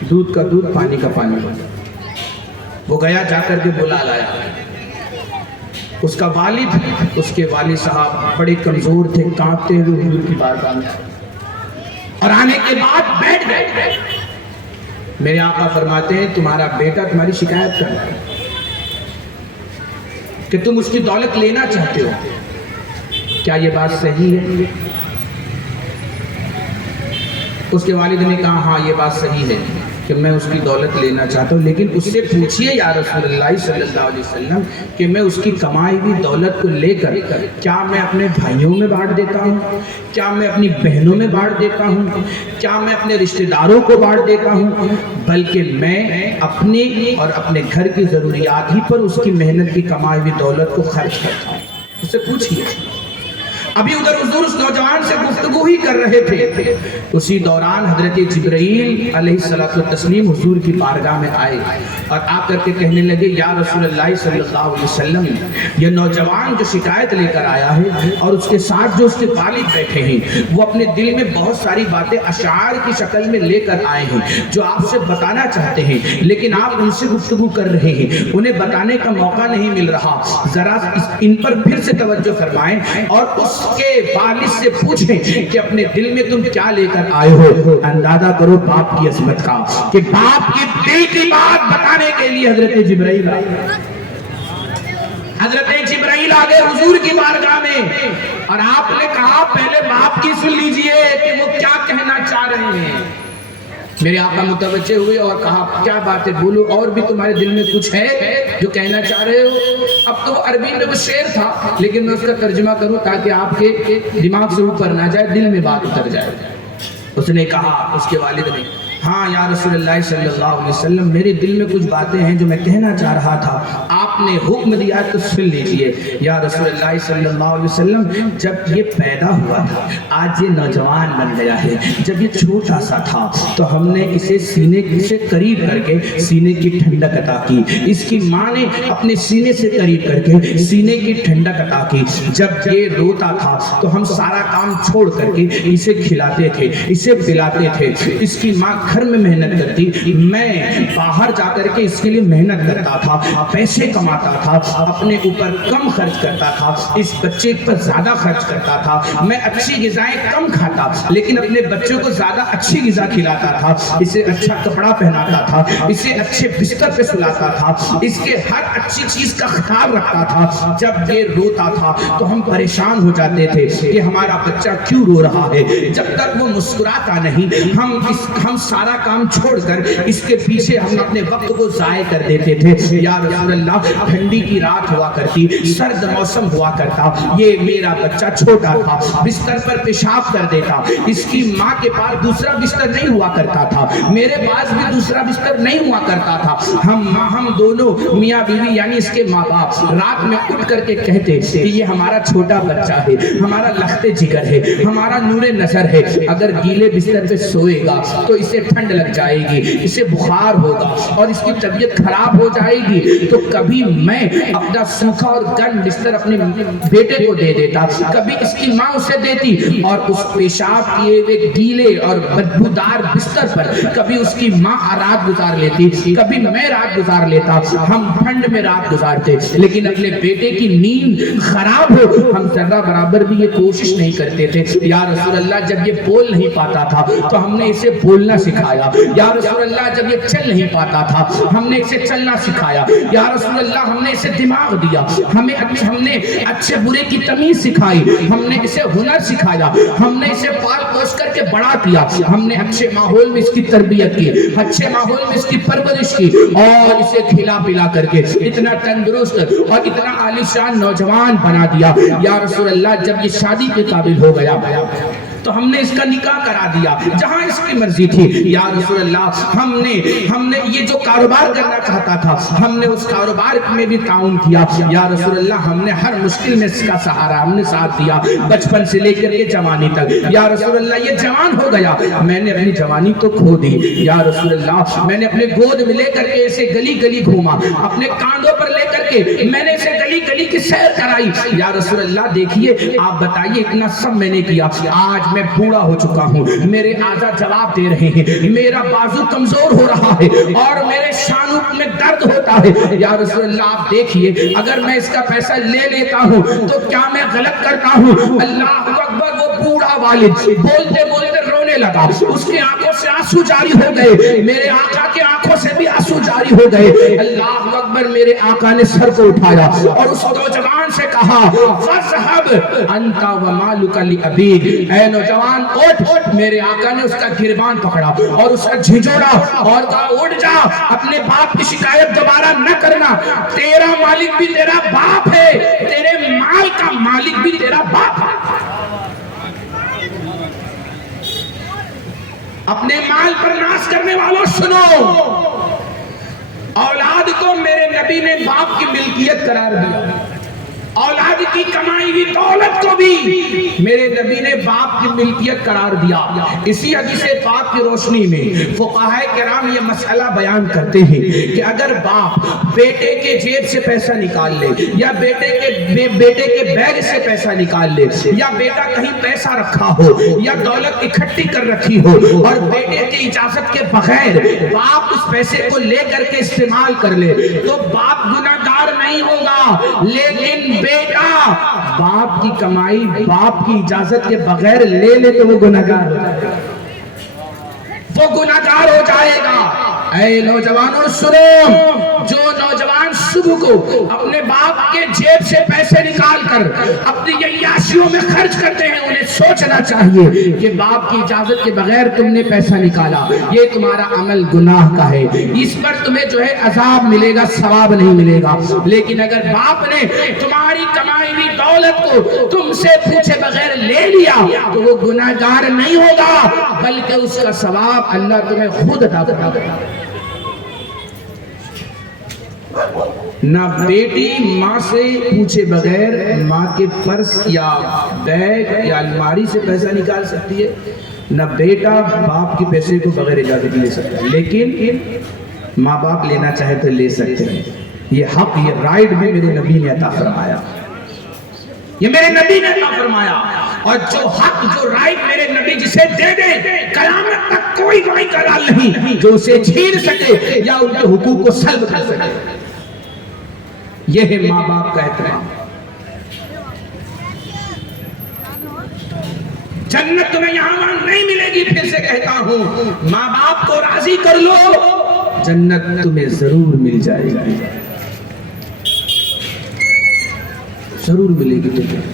دودھ کا دودھ پانی کا پانی۔ وہ گیا، جا کر کے بلا لایا۔ اس کا والد، اس کے والد صاحب بڑے کمزور تھے، کانپتے ہوئے حضور کی بارگاہ میں، اور آنے کے بعد بیٹھ گئے۔ میرے آقا فرماتے ہیں تمہارا بیٹا تمہاری شکایت کر رہا ہے کہ تم اس کی دولت لینا چاہتے ہو، کیا یہ بات صحیح ہے؟ اس کے والد نے کہا ہاں یہ بات صحیح ہے کہ میں اس کی دولت لینا چاہتا ہوں، لیکن اس سے پوچھئے یا رسول اللہ صلی اللہ علیہ وسلم کہ میں اس کی کمائی ہوئی دولت کو لے کر کیا میں اپنے بھائیوں میں بانٹ دیتا ہوں، کیا میں اپنی بہنوں میں بانٹ دیتا ہوں، کیا میں اپنے رشتہ داروں کو بانٹ دیتا ہوں، بلکہ میں اپنے اور اپنے گھر کی ضروریات ہی پر اس کی محنت کی کمائی ہوئی دولت کو خرچ کرتا ہوں۔ اس سے پوچھئے۔ ابھی ادھر حضور اس نوجوان سے گفتگو ہی کر رہے تھے، اسی دوران حضرت جبرائیل علیہ السلام حضور کی بارگاہ میں آئے اور آ کر کے کہنے لگے یا رسول اللہ صلی اللہ علیہ وسلم، یہ نوجوان جو شکایت لے کر آیا ہے اور اس کے ساتھ جو اس کے والد بیٹھے ہیں، وہ اپنے دل میں بہت ساری باتیں اشعار کی شکل میں لے کر آئے ہیں جو آپ سے بتانا چاہتے ہیں، لیکن آپ ان سے گفتگو کر رہے ہیں، انہیں بتانے کا موقع نہیں مل رہا، ذرا ان پر پھر سے توجہ فرمائیں اور اس کے والد سے پوچھیں کہ اپنے دل میں تم کیا لے کر آئے ہو. اندازہ کرو باپ کی عظمت کا کہ باپ کی دل کی بات بتانے کے لیے حضرت جبرائیل آ گئے حضور کی بارگاہ میں، اور آپ نے کہا پہلے باپ کی سن لیجئے کہ وہ کیا کہنا چاہ رہے ہیں. میرے آقا متوجہ ہوئے اور کہا کیا بات ہے، بولو، اور بھی تمہارے دل میں کچھ ہے جو کہنا چاہ رہے ہو. اب تو عربی میں وہ شعر تھا، لیکن میں اس کا ترجمہ کروں تاکہ آپ کے دماغ سے اوپر نہ جائے، دل میں بات اتر جائے. اس نے کہا، اس کے والد نے، ہاں یا رسول اللہ صلی اللہ علیہ وسلم، میرے دل میں کچھ باتیں ہیں جو میں کہنا چاہ رہا تھا، آپ نے حکم دیا تو سن لیجئے. یا رسول اللہ صلی اللہ علیہ وسلم، جب یہ پیدا ہوا تھا، آج یہ نوجوان بن گیا ہے، جب یہ چھوٹا سا تھا تو ہم نے اسے سینے سے قریب کر کے سینے کی ٹھنڈک عطا کی. اس کی ماں نے اپنے سینے سے قریب کر کے سینے کی ٹھنڈک عطا کی. جب یہ روتا تھا تو ہم سارا کام چھوڑ کر کے اسے کھلاتے تھے، اسے پلاتے تھے. اس کی ماں گھر میں محنت کرتی، میں باہر جا کر کے اس کے لیے محنت کرتا تھا، پیسے کماتا تھا، اپنے اوپر کم خرچ کرتا تھا، اس بچے پر زیادہ خرچ کرتا تھا. میں اچھی غذائیں کم کھاتا لیکن اپنے بچوں کو زیادہ اچھی غذا کھلاتا تھا، اسے اچھا کپڑا پہناتا تھا، اسے اچھے بستر پہ سلاتا تھا، اس کے ہر اچھی چیز کا خیال رکھتا تھا. جب یہ روتا تھا تو ہم پریشان ہو جاتے تھے کہ ہمارا بچہ کیوں رو رہا ہے. جب تک وہ مسکراتا نہیں ہم سارا کام چھوڑ کر اس کے پیچھے ہم اپنے وقت کو ضائع کر دیتے تھے. یا رسول اللہ، ٹھنڈی کی رات ہوا کرتی، سرد موسم ہوا کرتا، یہ میرا بچہ چھوٹا تھا، بستر پر پیشاب کر دیتا. اس کی ماں کے پاس دوسرا بستر نہیں ہوا کرتا تھا، میرے پاس بھی دوسرا بستر نہیں ہوا کرتا تھا. ہم دونوں میاں بیوی یعنی اس کے ماں باپ رات میں اٹھ کر کے کہتے کہ یہ ہمارا چھوٹا بچہ ہے، ہمارا لخت جگر ہے، ہمارا نور نظر ہے، اگر گیلے بستر پہ سوئے گا تو اسے ٹھنڈ لگ جائے گی، اسے بخار ہوگا اور اس کی طبیعت خراب ہو جائے گی. تو کبھی میں اپنا سوکھا اور گرم بستر اپنے بیٹے کو دے دیتا، کبھی اس کی ماں اسے دیتی، اور اس پیشاب کیے ہوئے گیلے اور بدبودار بستر پر کبھی اس کی ماں رات گزار لیتی، کبھی میں رات گزار لیتا. ہم ٹھنڈ میں رات گزارتے، لیکن اپنے بیٹے کی نیند خراب ہو ہم ذرہ برابر بھی یہ کوشش نہیں کرتے تھے. یا رسول اللہ، جب یہ بول نہیں پاتا تھا تو ہم نے اسے بولنا سکھایا. یا رسول اللہ، جب یہ چل نہیں پاتا تھا ہم نے اسے چلنا سکھایا. یا رسول اللہ، ہم نے اسے دماغ دیا، ہم نے اچھے برے کی تمیز سکھائی، ہم نے اسے ہنر سکھایا، ہم نے اسے پال پوس کر کے بڑا کیا، ہم نے اچھے ماحول میں اس کی تربیت کی، اچھے ماحول میں اس کی پرورش کی، اور اسے کھلا پلا کر کے اتنا تندرست اور اتنا عالیشان نوجوان بنا دیا. یا رسول اللہ، جب یہ شادی کے قابل ہو گیا تو ہم نے اس کا نکاح کرا دیا جہاں اس کی مرضی تھی. یا رسول اللہ، ہم نے یہ جو کاروبار کرنا چاہتا تھا ہم نے اس کاروبار میں بھی تعاون کیا. یا رسول اللہ، ہم نے ہر مشکل میں اس کا سہارا ہم نے ساتھ دیا، بچپن سے لے کر کے جوانی تک. یا رسول اللہ، یہ جوان ہو گیا، میں نے اپنی جوانی تو کھو دی. یا رسول اللہ، میں نے اپنے گود میں لے کر کے اسے گلی گلی گھوما، اپنے کاندھوں پر لے کر کے میں نے اسے گلی گلی کی سیر کرائی. یا رسول اللہ، دیکھیے آپ بتائیے، اتنا سب میں نے کیا، آج میں بوڑھا ہو چکا ہوں، میرے اعضاء جواب دے رہے ہیں، میرا بازو کمزور ہو رہا ہے اور میرے شانوں میں درد ہوتا ہے. یا رسول اللہ، آپ دیکھیے، اگر میں اس کا پیسہ لے لیتا ہوں تو کیا میں غلط کرتا ہوں؟ اللہ اکبر، وہ بوڑھا والد بولتے بولتے رونے لگا، اس کی آنکھوں سے آنسو جاری ہو گئے، میرے آقا کی آنکھوں سے بھی آنسو جاری ہو گئے. اللہ اکبر، میرے آقا نے سر کو اٹھایا اور اس نوجوان سے کہا، فَاذْهَبْ أَنْتَ وَمَالُكَ لِأَبِيكَ، اے نوجوان اٹھ. میرے آقا نے اس کا گریبان پکڑا اور اس کا جھنجھوڑا اور کہا، اٹھ جا، اپنے باپ کی شکایت دوبارہ نہ کرنا، تیرا مالک بھی تیرا باپ ہے، تیرے مال کا مالک بھی تیرا باپ ہے. اپنے مال پر ناز کرنے والوں سنو، اولاد کو میرے نبی نے باپ کی ملکیت قرار دیا، اولاد کی کمائی ہوئی دولت کو بھی میرے نبی نے باپ کی ملکیت قرار دیا. اسی حدیث پاک کی روشنی میں فقہاء کرام یہ مسئلہ بیان کرتے ہیں کہ اگر باپ بیٹے کے جیب سے پیسہ نکال لے، یا بیٹے کے بیگ سے پیسہ نکال لے، یا بیٹا کہیں پیسہ رکھا ہو یا دولت اکٹھی کر رکھی ہو اور بیٹے کی اجازت کے بغیر باپ اس پیسے کو لے کر کے استعمال کر لے، تو باپ گناہگار نہیں ہوگا، لیکن بیٹا باپ کی کمائی باپ کی اجازت کے بغیر لے لے تو وہ گنہگار ہو جائے گا، وہ گنہگار ہو جائے گا۔ اے نوجوانوں سنو، جو نوجوان صبح کو اپنے باپ کے جیب سے پیسے نکال کر اپنی عیاشیوں میں خرچ کرتے ہیں، انہیں سوچنا چاہیے کہ باپ کی اجازت کے بغیر تم نے پیسہ نکالا، یہ تمہارا عمل گناہ کا ہے، اس پر تمہیں جو ہے عذاب ملے گا، ثواب نہیں ملے گا۔ لیکن اگر باپ نے تمہاری کمائی ہوئی دولت کو تم سے پوچھے بغیر لے لیا تو وہ گناہگار نہیں ہوگا، بلکہ اس کا ثواب اللہ تمہیں خود عطا کرے گا۔ نہ بیٹی ماں سے پوچھے بغیر ماں کے پرس یا بیگ یا الماری سے پیسہ نکال سکتی ہے، نہ بیٹا باپ کے پیسے کو بغیر اجازت لے سکتا ہے، لیکن ماں باپ لینا چاہے تو لے سکتے ہیں۔ یہ حق، یہ رائٹ بھی میرے نبی نے عطا فرمایا، یہ میرے نبی نے عطا فرمایا۔ اور جو حق، جو رائٹ میرے نبی جسے دے دے، قیامت تک کوئی بھائی کا لال نہیں جو اسے چھین سکے یا ان کے حقوق کو سلب کر سکے۔ یہ ہے ماں باپ کا احترام۔ جنت تمہیں یہاں نہیں ملے گی، پھر سے کہتا ہوں، ماں باپ کو راضی کر لو، جنت تمہیں ضرور مل جائے گی، ضرور ملے گی تمہیں۔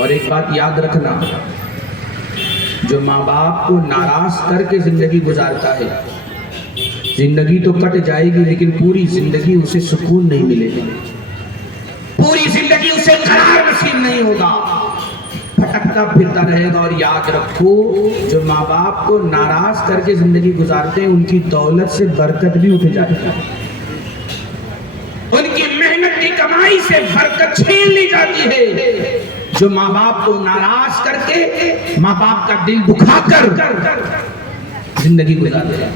اور ایک بات یاد رکھنا، جو ماں باپ کو ناراض کر کے زندگی گزارتا ہے، زندگی تو کٹ جائے گی لیکن پوری زندگی اسے سکون نہیں ملے گی، پوری زندگی اسے قرار نصیب نہیں ہوگا، بھٹکتا پھرتا رہے گا۔ اور یاد رکھو، جو ماں باپ کو ناراض کر کے زندگی گزارتے ہیں ان کی دولت سے برکت بھی اٹھ جاتی ہے، ان کی محنت کی کمائی سے برکت چھین لی جاتی ہے۔ جو ماں باپ کو ناراض کر کے، ماں باپ کا دل دکھا کر زندگی گزارتے ہیں۔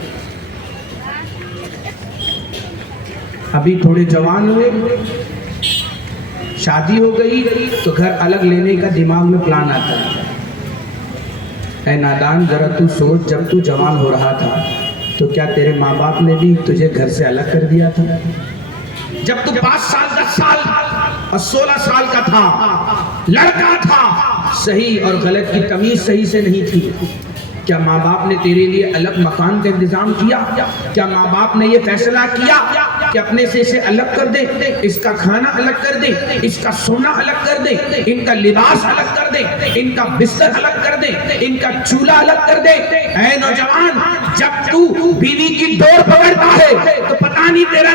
ابھی تھوڑے جوان ہوئے، شادی ہو گئی تو گھر الگ لینے کا دماغ میں پلان آتا ہے۔ اے نادان، ذرا تو سوچ، جب تو جوان ہو رہا تھا تو کیا تیرے ماں باپ نے بھی تجھے گھر سے الگ کر دیا تھا؟ جب تو 5 سال 10 سال اور 16 سال کا تھا، لڑکا تھا، صحیح اور غلط کی تمیز صحیح سے نہیں تھی، کیا ماں باپ نے تیرے لیے الگ مکان کا انتظام کیا؟ کیا ماں باپ نے یہ فیصلہ کیا کہ اپنے سے اسے الگ کر دے، اس کا کھانا الگ کر دے، اس کا سونا الگ کر دے، ان کا لباس الگ کر دے، ان کا بستر الگ کر دے، ان کا چولہا الگ کر دے؟ اے نوجوان، جب تو بیوی کی ڈور پکڑتا ہے تو پتہ نہیں تیرا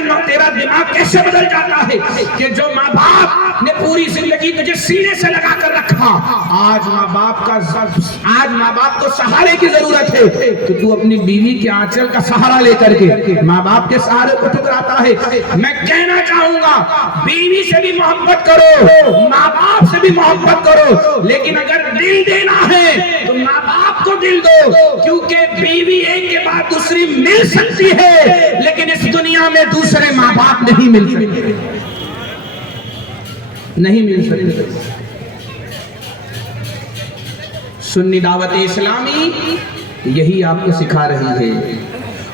دماغ کیسے بدل جاتا ہے کہ جو ماں باپ نے پوری زندگی تجھے سینے سے لگا کر رکھا، آج ماں باپ کو سہارے کی ضرورت ہے تو تو اپنی بیوی کے آنچل کا سہارا لے کر کے ماں باپ کے سہارے کو ٹکراتا ہے۔ میں کہنا چاہوں گا، بیوی سے بھی محبت کرو، ماں باپ سے بھی محبت کرو، لیکن اگر دل دینا ہے تو ماں باپ کو دل دو، کیونکہ بیوی ایک کے بعد دوسری مل سکتی ہے لیکن اس دنیا میں دوسرے ماں باپ نہیں مل سکتے، نہیں مل سکتے۔ سنی دعوت اسلامی یہی آپ کو سکھا رہی ہے،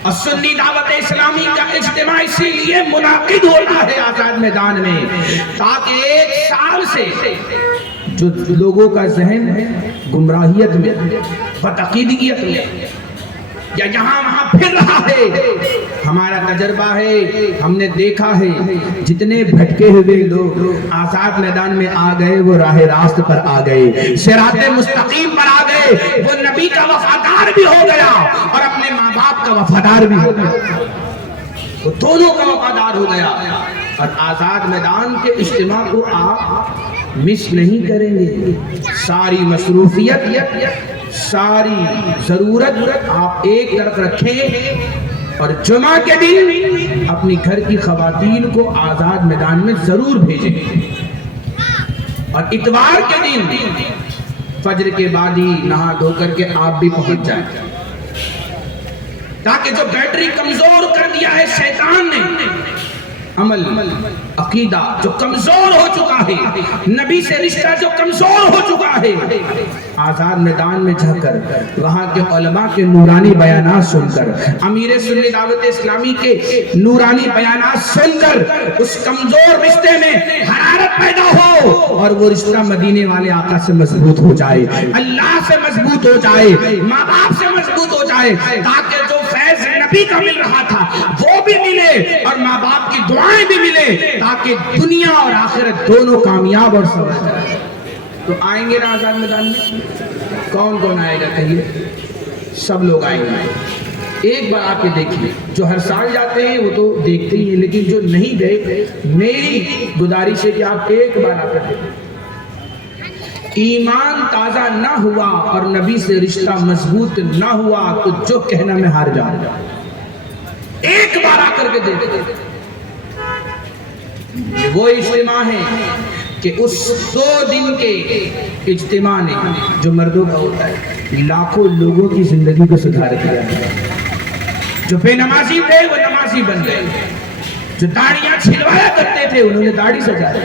اور سنی دعوت اسلامی کا اجتماع اسی لیے منعقد ہوتا ہے آزاد میدان میں، تاکہ 1 سال سے جو لوگوں کا ذہن ہے گمراہیت میں، بدعقیدگیت میں یا یہاں وہاں پھر رہا ہے، ہمارا تجربہ ہے، ہم نے دیکھا ہے، جتنے بھٹکے ہوئے لوگ آزاد میدان میں آ گئے وہ راہ راست پر آ گئے، صراط مستقیم پر آ گئے، وہ نبی کا وفادار بھی ہو گیا اور اپنے ماں باپ کا وفادار بھی ہو گیا، وہ دونوں کا وفادار ہو گیا۔ اور آزاد میدان کے اجتماع کو آپ مس نہیں کریں گے، ساری مصروفیت، ساری ضرورت آپ ایک طرف رکھیں اور جمعہ کے دن اپنی گھر کی خواتین کو آزاد میدان میں ضرور بھیجیں، اور اتوار کے دن فجر کے بعد ہی نہا دھو کر کے آپ بھی پہنچ جائیں، تاکہ جو بیٹری کمزور کر دیا ہے شیطان نے عمل عقیدہ جو کمزور ہو چکا ہے، نبی سے رشتہ جو کمزور ہو چکا ہے، آزاد میدان میں جا کر وہاں کے علماء کے نورانی بیانات سن کر، امیر سنی دعوت اسلامی کے نورانی بیانات سن کر اس کمزور رشتے میں حرارت پیدا ہو اور وہ رشتہ مدینے والے آقا سے مضبوط ہو جائے، اللہ سے مضبوط ہو جائے، ماں باپ سے مضبوط ہو جائے، تاکہ جو فیض نبی کا مل رہا تھا وہ بھی ملے اور ماں باپ کی دعائیں بھی ملے، تاکہ دنیا اور آخرت دونوں کامیاب اور سمجھ جائے۔ تو آئیں گے نا آزاد میدان میں؟ کون کون آئے گا کہیے؟ سب لوگ آئیں گے۔ ایک بار آ کے دیکھیے، جو ہر سال جاتے ہیں وہ تو دیکھتے ہی ہیں، لیکن جو نہیں گئے میری گزارش ہے کہ آپ ایک بار آ کر دیکھیں۔ ایمان تازہ نہ ہوا اور نبی سے رشتہ مضبوط نہ ہوا تو جو کہنا میں ہار جاؤں گا، ایک بار آ کر کے دیکھیں۔ وہ اجتماع ہے کہ اس 2 دن کے اجتماع نے جو مردوں کا ہوتا ہے لاکھوں لوگوں کی زندگی کو سدھار دیا، جو بے نمازی تھے وہ نمازی بن گئے، جو داڑیاں چھلوایا کرتے تھے انہوں نے داڑھی سجائی،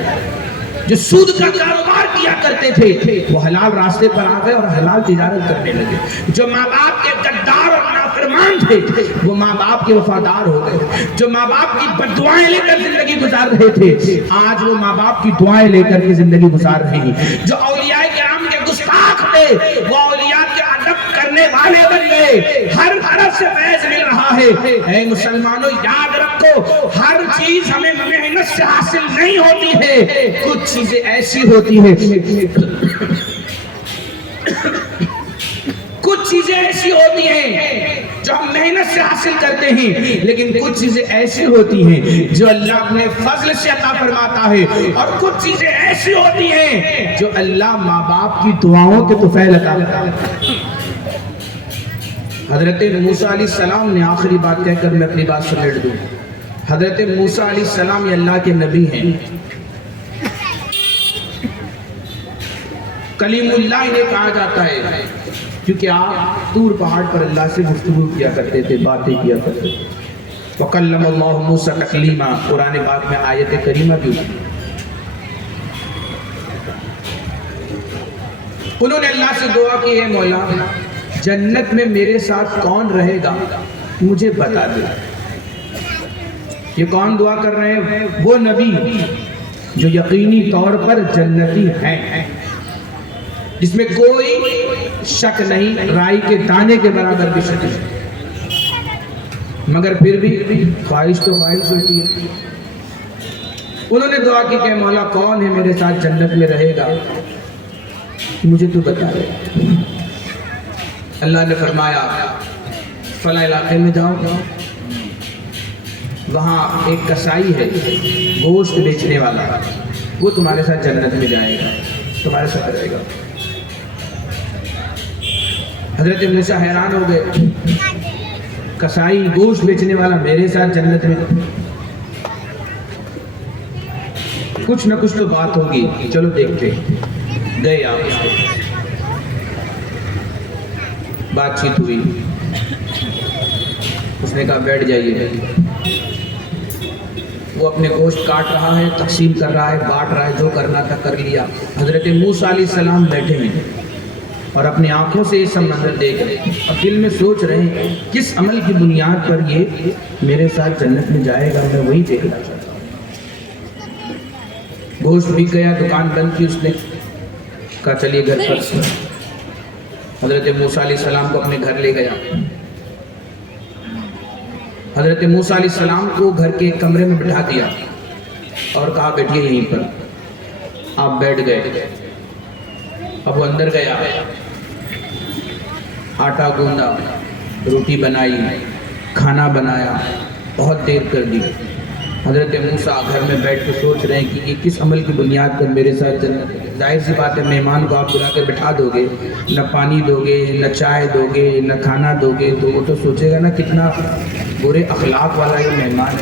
جو سود کا کاروبار کیا کرتے تھے وہ حلال راستے پر آ گئے اور حلال تجارت کرنے لگے، جو ماں باپ کے غدار اور نافرمان تھے وہ ماں باپ کے وفادار ہو گئے، جو ماں باپ کی بددعائیں لے کر زندگی گزار رہے تھے آج وہ ماں باپ کی دعائیں لے کر کے زندگی گزار رہے ہیں، جو اولیاء کرام کے گستاخ تھے وہ اولیاء کے ادب کرنے والے بن گئے، ہر طرف سے فیض مل رہا ہے۔ اے مسلمانوں یاد رکھو، ہر چیز ہمیں محنت سے حاصل نہیں ہوتی ہے، کچھ چیزیں ایسی ہوتی ہیں جو ہم محنت سے حاصل کرتے ہیں، لیکن کچھ چیزیں ایسی ہوتی ہیں جو اللہ اپنے فضل سے عطا فرماتا ہے، اور کچھ چیزیں ایسی ہوتی ہیں جو اللہ ماں باپ کی دعاؤں کے طفیل عطا کرتا ہے۔ حضرت موسیٰ علیہ السلام نے آخری بات کہہ کر میں اپنی بات سمیٹ دوں، حضرت موسیٰ علیہ السلام یہ اللہ کے نبی ہیں، کلیم اللہ انہیں کہا جاتا ہے کیونکہ آپ طور پہاڑ پر اللہ سے گفتگو کیا کرتے تھے، باتیں کیا کرتے تھے۔ وَقَلَّمَ اللَّهُ مُوسَى تَكْلِيمًا، قرآن پاک میں آیت کریمہ بھی ہوئی۔ انہوں نے اللہ سے دعا کی، اے مولا جنت میں میرے ساتھ کون رہے گا مجھے بتا دے۔ یہ کون دعا کر رہے ہیں؟ وہ نبی جو یقینی طور پر جنتی ہیں، جس میں کوئی شک نہیں، رائی کے دانے کے برابر بھی شک نہیں، مگر پھر بھی خواہش تو خواہش ہوتی ہے۔ انہوں نے دعا کی کہ مولا کون ہے میرے ساتھ جنت میں رہے گا مجھے تو بتا دے۔ اللہ نے فرمایا فلاں علاقے میں جاؤ، وہاں ایک کسائی ہے گوشت بیچنے والا، وہ تمہارے ساتھ جنت میں جائے گا، تمہارے ساتھ رہے گا۔ حضرت موسیٰ حیران ہو گئے، کسائی گوشت بیچنے والا میرے ساتھ جنت میں، کچھ نہ کچھ تو بات ہوگی، چلو دیکھتے۔ گئے آپ اس کو، بات چیت ہوئی، اس نے کہا بیٹھ جائیے۔ وہ اپنے گوشت کاٹ رہا ہے، تقسیم کر رہا ہے، بانٹ رہا ہے، جو کرنا تھا کر لیا۔ حضرت موسیٰ علیہ السلام بیٹھے ہیں اور اپنی آنکھوں سے یہ سب منظر دیکھ رہے ہیں اور دل میں سوچ رہے ہیں کس عمل کی بنیاد پر یہ میرے ساتھ جنت میں جائے گا، میں وہی دیکھنا چاہتا ہوں۔ گوشت بک گیا، دکان بند کی، اس نے کہا چلیے گھر پر۔ حضرت موسیٰ علیہ السلام کو اپنے گھر لے گیا۔ حضرت موسیٰ علیہ السلام کو گھر کے ایک کمرے میں بٹھا دیا اور کہا بیٹھیے یہیں پر۔ آپ بیٹھ گئے۔ اب وہ اندر گیا، آٹا گوندا، روٹی بنائی، کھانا بنایا، بہت دیر کر دی۔ حضرت موسیٰ گھر میں بیٹھ کے سوچ رہے ہیں کہ یہ کس عمل کی بنیاد پر میرے ساتھ جنت ہے۔ ظاہر سی بات ہے مہمان کو آپ بلا کے بٹھا دو گے، نہ پانی دو گے، نہ چائے دو گے، نہ کھانا دو گے، تو وہ تو سوچے گا نا کتنا برے اخلاق والا یہ مہمان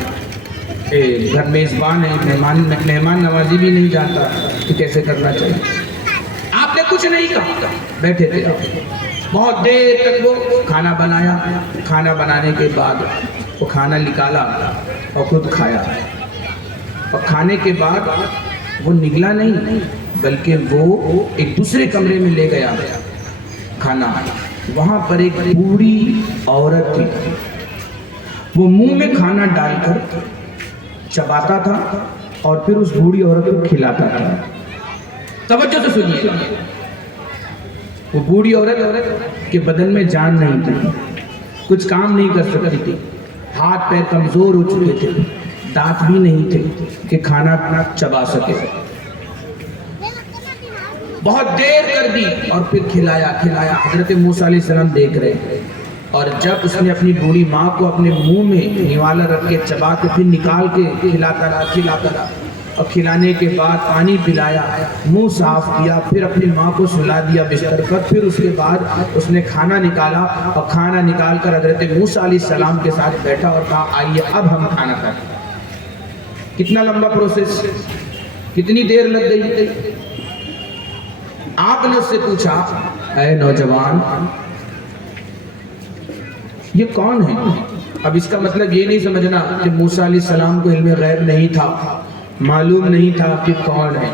ہے، گھر میزبان ہے، مہمان نوازی بھی نہیں جانتا کہ کیسے کرنا چاہیے۔ آپ نے کچھ نہیں کہا، بیٹھے تھے آپ، بہت دیر تک وہ کھانا بنایا۔ کھانا بنانے کے بعد وہ کھانا نکالا اور خود کھایا۔ اور کھانے کے بعد وہ نگلا نہیں بلکہ وہ ایک دوسرے کمرے میں لے گیا کھانا. وہاں پر ایک بوڑھی عورت تھی. وہ منہ میں کھانا ڈال کر چباتا تھا اور پھر اس بوڑھی عورت کو کھلاتا تھا. توجہ سے سنیے. وہ بوڑھی عورت کے بدن میں جان نہیں تھی, کچھ کام نہیں کر سکتی تھی, ہاتھ پیر کمزور ہو چکے تھے, دانت بھی نہیں تھے کہ کھانا چبا سکے. بہت دیر کر دی اور پھر کھلایا. حضرت موسیٰ علیہ السلام دیکھ رہے, اور جب اس نے اپنی بوڑھی ماں کو اپنے منہ میں نوالا رکھ کے چبا کے پھر نکال کے کھلاتا رہا اور کھلانے کے بعد پانی پلایا, منہ صاف کیا, پھر اپنی ماں کو سلا دیا بستر پر. پھر اس کے بعد اس نے کھانا نکالا اور کھانا نکال کر حضرت موسیٰ علیہ السلام کے ساتھ بیٹھا اور کہا آئیے اب ہم کھانا کھاتے ہیں. کتنا لمبا پروسیس, کتنی دیر لگ گئی. آپ نے اس سے پوچھا اے نوجوان یہ کون ہے؟ اب اس کا مطلب یہ نہیں سمجھنا کہ موسیٰ علیہ السلام کو علم غیب نہیں تھا, معلوم نہیں تھا کہ کون ہے,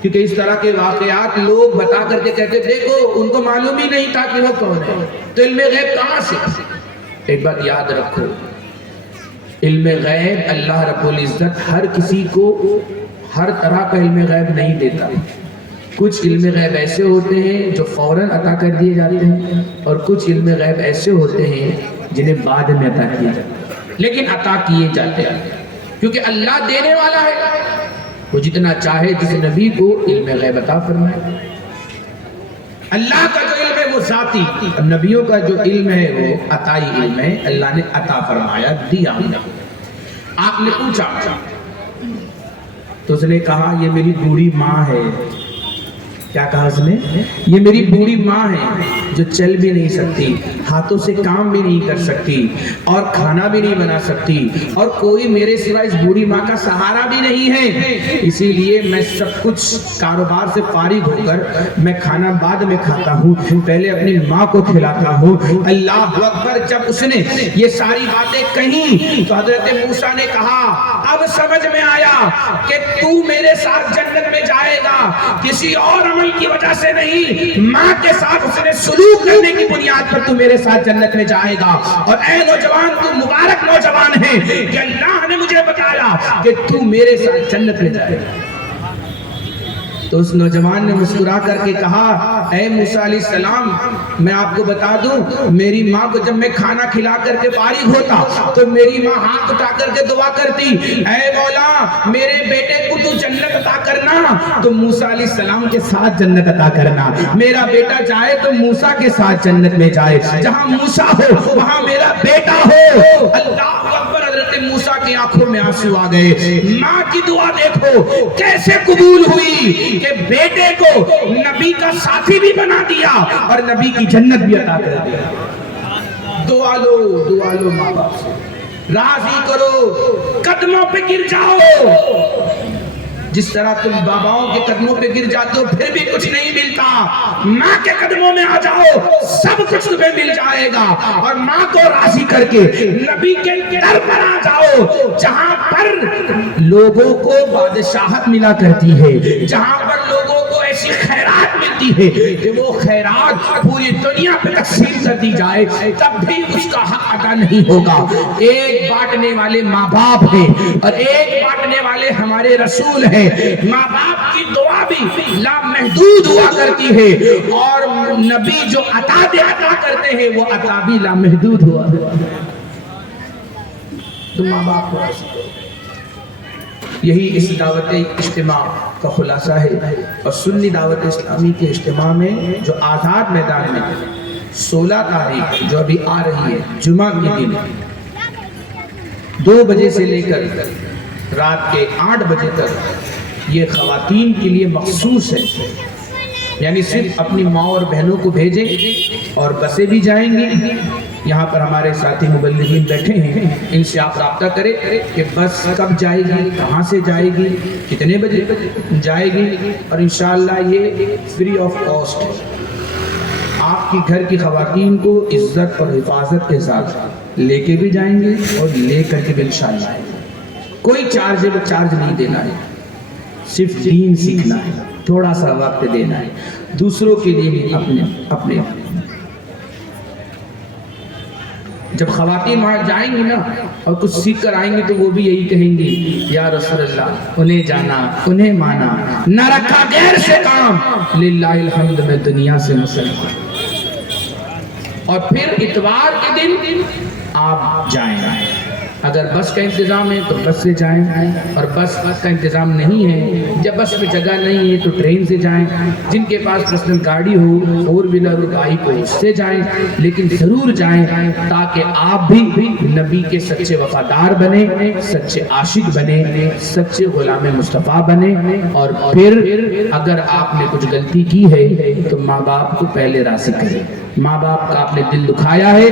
کیونکہ اس طرح کے واقعات لوگ بتا کر کے کہتے دیکھو ان کو معلوم ہی نہیں تھا کہ وہ کون ہے, تو علم غیب کہاں سے؟ ایک بات یاد رکھو, علم غیب اللہ رب العزت ہر کسی کو ہر طرح کا علم غیب نہیں دیتا. کچھ علم غیب ایسے ہوتے ہیں جو فوراً عطا کر دیے جاتے ہیں, اور کچھ علم غیب ایسے ہوتے ہیں جنہیں بعد میں عطا کیے جاتے ہیں, لیکن عطا کیے جاتے ہیں کیونکہ اللہ دینے والا ہے. وہ جتنا چاہے جس نبی کو علم غیب عطا فرمائے. اللہ کا جو علم ہے وہ ذاتی, نبیوں کا جو علم ہے وہ عطائی علم ہے, اللہ نے عطا فرمایا, دیا. آپ نے پوچھا تو اس نے کہا یہ میری بوڑھی ماں ہے. کیا کہا اس نے؟ یہ میری بوڑھی ماں ہے جو چل بھی نہیں سکتی, ہاتھوں سے کام بھی نہیں کر سکتی, اور کھانا بھی نہیں بنا سکتی, اور کوئی میرے سوا اس بوڑھی ماں کا سہارا بھی نہیں ہے. اسی لیے میں سب کچھ کاروبار سے فارغ ہو کر میں کھانا بعد میں کھاتا ہوں, پہلے اپنی ماں کو کھلاتا ہوں. اللہ اکبر. جب اس نے یہ ساری باتیں کہیں تو حضرت موسیٰ نے کہا اب سمجھ میں آیا کہ تو میرے ساتھ جنت میں جائے گا, کسی اور عمل کی وجہ سے نہیں, ماں کے ساتھ اس نے سلوک کرنے کی بنیاد پر تو میرے ساتھ جنت میں جائے گا. اور اے نوجوان تو مبارک نوجوان ہے کہ اللہ نے مجھے بتایا کہ تو میرے ساتھ جنت میں جائے گا. تو اس نوجوان نے مسکرا کر کے کہا اے موسیٰ علیہ السلام میں آپ کو بتا دوں, میری ماں کو جب میں کھانا کھلا کر کے فارغ ہوتا تو میری ماں ہاتھ اٹھا کر کے دعا کرتی اے مولا میرے بیٹے کو تو جنت عطا کرنا تو موسیٰ علیہ السلام کے ساتھ جنت عطا کرنا, میرا بیٹا جائے تو موسیٰ کے ساتھ جنت میں جائے, جہاں موسیٰ ہو وہاں میرا بیٹا ہو. اللہ اکبر. حضرت موسیٰ کی آنکھوں میں آنسو آ گئے. ماں کی دعا دیکھو کیسے قبول ہوئی کہ بیٹے کو نبی کا ساتھی بھی بنا دیا اور نبی کی جنت بھی عطا کر دیا. دعا لو ماں باپ سے, راضی کرو, قدموں پہ گر جاؤ. جس طرح تم باباؤں کے قدموں پہ گر جاتے ہو پھر بھی کچھ نہیں ملتا, ماں کے قدموں میں آ جاؤ سب کچھ تمہیں مل جائے گا. اور ماں کو راضی کر کے نبی کے در پر آ جاؤ جہاں پر لوگوں کو بادشاہت ملا کرتی ہے, جہاں پر لوگوں کو ایسی خیرات ملتی ہے کہ وہ خیرات پوری دنیا پہ تقسیم کر دی جائے, تب بھی اس کا حق ادا نہیں ہوگا. ایک بانٹنے والے ماں باپ ہیں اور ایک بانٹنے والے ہمارے رسول ہیں. ماں باپ کی دعا بھی لامحدود ہوا کرتی ہے اور نبی جو عطا کرتے ہیں وہ عطا بھی لامحدود ہوا. تو ماں باپ کو راضی کرو. یہی اس دعوت اجتماع کا خلاصہ ہے. اور سنی دعوت اسلامی کے اجتماع میں جو آزاد میدان میں 16 تاریخ جو ابھی آ رہی ہے جمعہ کے دن 2 بجے سے لے کر رات کے 8 بجے تک یہ خواتین کے لیے مخصوص ہے. یعنی صرف اپنی ماں اور بہنوں کو بھیجیں اور بسیں بھی جائیں گی. یہاں پر ہمارے ساتھی مبلغین بیٹھے ہیں, ان سے آپ رابطہ کریں کہ بس کب جائے گی, کہاں سے جائے گی, کتنے بجے جائے گی, اور انشاءاللہ یہ فری آف کاسٹ ہے. آپ کی گھر کی خواتین کو عزت اور حفاظت کے ساتھ لے کے بھی جائیں گے اور لے کر کے بھی انشاءاللہ آئیں گے. کوئی چارج نہیں دینا ہے، صرف دین سیکھنا ہے، تھوڑا سا وقت دینا ہے، دوسروں کے لیے بھی اپنے جب خواتین وہاں جائیں گی نا اور کچھ سیکھ کر آئیں گی تو وہ بھی یہی کہیں گی یا رسول اللہ انہیں جانا انہیں مانا، نہ رکھا غیر سے کام، للہ الحمد میں دنیا سے مسلمان۔ اور پھر اتوار کے دن آپ جائیں، اگر بس کا انتظام ہے تو بس سے جائیں، اور بس کا انتظام نہیں ہے، جب بس میں جگہ نہیں ہے تو ٹرین سے جائیں، جن کے پاس پرسنل گاڑی ہو، فور ویلر ہو، بائک ہو، اس سے جائیں، لیکن ضرور جائیں تاکہ آپ بھی نبی کے سچے وفادار بنے، سچے عاشق بنے، سچے غلام مصطفیٰ بنے۔ اور پھر اگر آپ نے کچھ غلطی کی ہے تو ماں باپ کو پہلے راضی کریں، ماں باپ کا آپ نے دل دکھایا ہے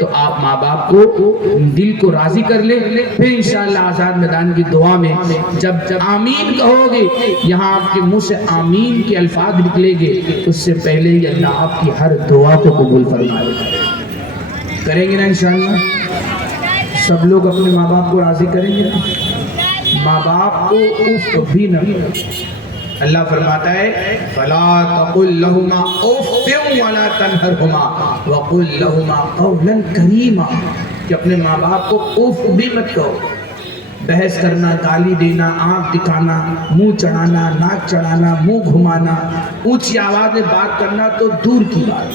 تو آپ ماں باپ کو دل کو راضی کر لیں، پھر انشاءاللہ آزاد میدان کی دعا میں جب آمین کہو گے، یہاں آپ کے منہ سے آمین کے الفاظ نکلے گے، اس سے پہلے ہی اللہ آپ کی ہر دعا کو قبول فرمائے گا۔ کریں گے نا انشاءاللہ؟ سب لوگ اپنے ماں باپ کو راضی کریں گے، ماں باپ کو اف بھی نہ کریں۔ اللہ فرماتا ہے فَلَا تَقُلْ لَهُمَا أُفٍّ وَلَا تَنْهَرْهُمَا وَقُلْ لَهُمَا قَوْلًا كَرِيمًا، کہ اپنے ماں باپ کو اف بھی مت کہو۔ بحث کرنا، گالی دینا، آنکھ دکھانا، منہ چڑھانا، ناک چڑھانا، منہ گھمانا، اونچی آواز میں بات کرنا تو دور کی بات،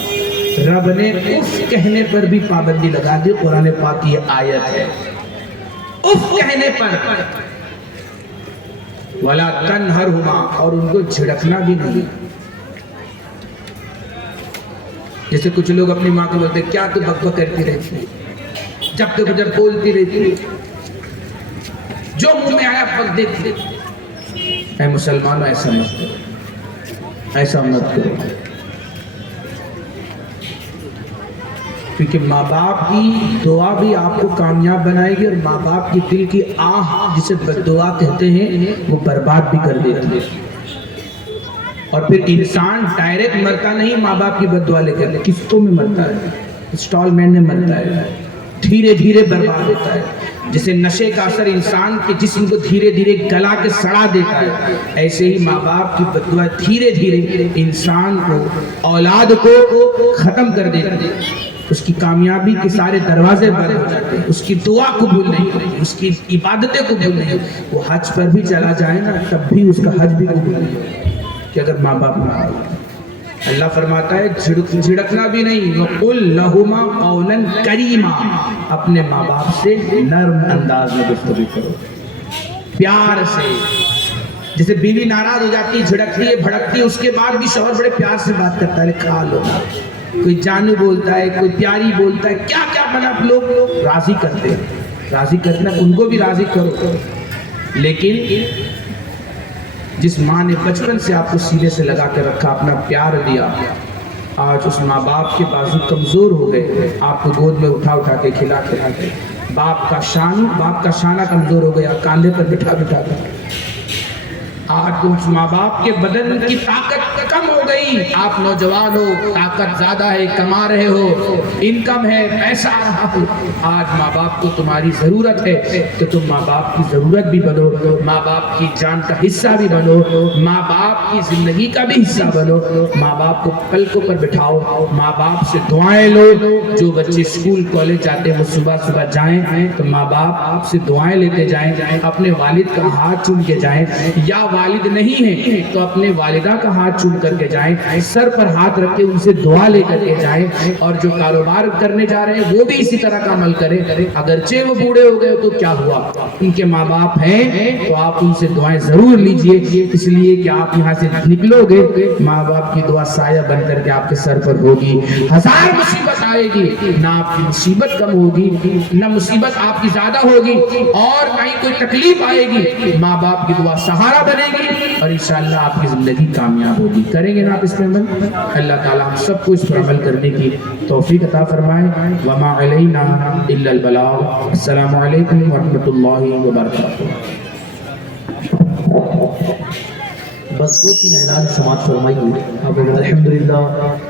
رب نے اف کہنے پر بھی پابندی لگا دی۔ قرآن پاک کی یہ آیت ہے، اف کہنے پر وَلَا تَنْهَرْهُمَا، اور ان کو جھڑکنا بھی نہیں۔ جیسے کچھ لوگ اپنی ماں کو بولتے کیا تو بک بک کرتی رہتی، جب تک جب بولتی رہتی، جو منہ میں آیا پک دیتی۔ اے مسلمانوں ایسا مت کرو، ایسا مت کرو، کیونکہ ماں باپ کی دعا بھی آپ کو کامیاب بنائے گی، اور ماں باپ کی دل کی آہ جسے بددعا کہتے ہیں وہ برباد بھی کر دیتی ہے۔ اور پھر انسان ڈائریکٹ مرتا نہیں ماں باپ کی بددعا لے کر، قسطوں میں مرتا ہے، انسٹالمنٹ میں مرتا ہے، دھیرے دھیرے برباد ہوتا ہے۔ جیسے نشے کا اثر انسان کے جسم کو دھیرے دھیرے گلا کے سڑا دیتا ہے، ایسے ہی ماں باپ کی بددعا دھیرے دھیرے انسان کو، اولاد کو ختم کر دیتی ہے۔ اس کی کامیابی کے سارے دروازے بند ہو جاتے ہیں، اس کی دعا قبول نہیں ہوتی، اس کی عبادتیں قبول نہیں ہوتی۔ وہ حج پر بھی چلا جائے نا تب بھی اس کا حج بھی قبول نہیں ہوتا کہ اگر ماں باپ نہ آئے۔ اللہ فرماتا ہے جھڑکنا بھی نہیں، وَقُلْ لَهُمَا قَوْلًا كَرِيمًا، اپنے ماں باپ سے نرم انداز میں گفتگو کرو، پیار سے۔ جیسے بیوی ناراض ہو جاتی، جھڑکتی ہے، بھڑکتی ہے، اس کے بعد بھی شوہر بڑے پیار سے بات کرتا ہے، کھا لو، کوئی جانو بولتا ہے، کوئی پیاری بولتا ہے، کیا کیا بنا لوگ راضی کرتے ہیں۔ راضی کرنا، ان کو بھی راضی کرو، لیکن جس ماں نے بچپن سے آپ کو سینے سے لگا کے رکھا، اپنا پیار دیا، آج اس ماں باپ کے بازو کمزور ہو گئے، آپ کو گود میں اٹھا اٹھا کے کھلا کے، باپ کا شانہ کمزور ہو گیا، کاندھے پر بٹھا بٹھا کے۔ آج اس ماں باپ کے بدن کی طاقت کم ہو گئی، آپ نوجوان ہو، طاقت زیادہ ہے، کما رہے ہو، انکم ہے، پیسہ آ رہا ہو، آج ماں باپ کو تمہاری ضرورت ہے تو تم ماں باپ کی ضرورت بھی بنو، ماں باپ کی جان کا حصہ بھی بنو، ماں باپ کی زندگی کا بھی حصہ بنو، ماں باپ کو پلکوں پر بٹھاؤ، ماں باپ سے دعائیں لو۔ جو بچے اسکول کالج جاتے ہیں وہ صبح صبح جائیں تو ماں باپ آپ سے دعائیں لیتے جائیں، اپنے والد کا ہاتھ چوم کے جائیں، یا والد نہیں ہے تو اپنے والدہ کا ہاتھ چوم کر کے جائیں، سر پر ہاتھ رکھ کے ان سے دعا لے کر کے جائیں، اور جو کاروبار کرنے جا رہے ہیں وہ بھی اسی طرح کا عمل کریں، اگرچہ وہ بوڑھے ہو گئے تو کیا ہوا، ان کے ماں باپ ہیں تو آپ ان سے دعائیں ضرور لیجئے، اس لیے کہ آپ یہاں سے نکلو گے ماں باپ کی دعا سایہ بن کر کے آپ کے سر پر ہوگی، ہزار مصیبت آئے گی نہ آپ کی مصیبت کم ہوگی، نہ مصیبت آپ کی زیادہ ہوگی، اور کہیں کوئی تکلیف آئے گی ماں باپ کی دعا سہارا بنے گی، اور انشاءاللہ آپ کی زندگی کامیاب ہوگی۔ کریں گے نا آپ اس پر عمل؟ اللہ تعالیٰ ہم سب کو اس پر عمل کرنے کی توفیق عطا فرمائے۔ وما علینا الا البلاغ۔ السلام علیکم ورحمۃ اللہ وبرکاتہ۔ بس 2-3 اعلان سماعت فرمائیے۔ الحمدللہ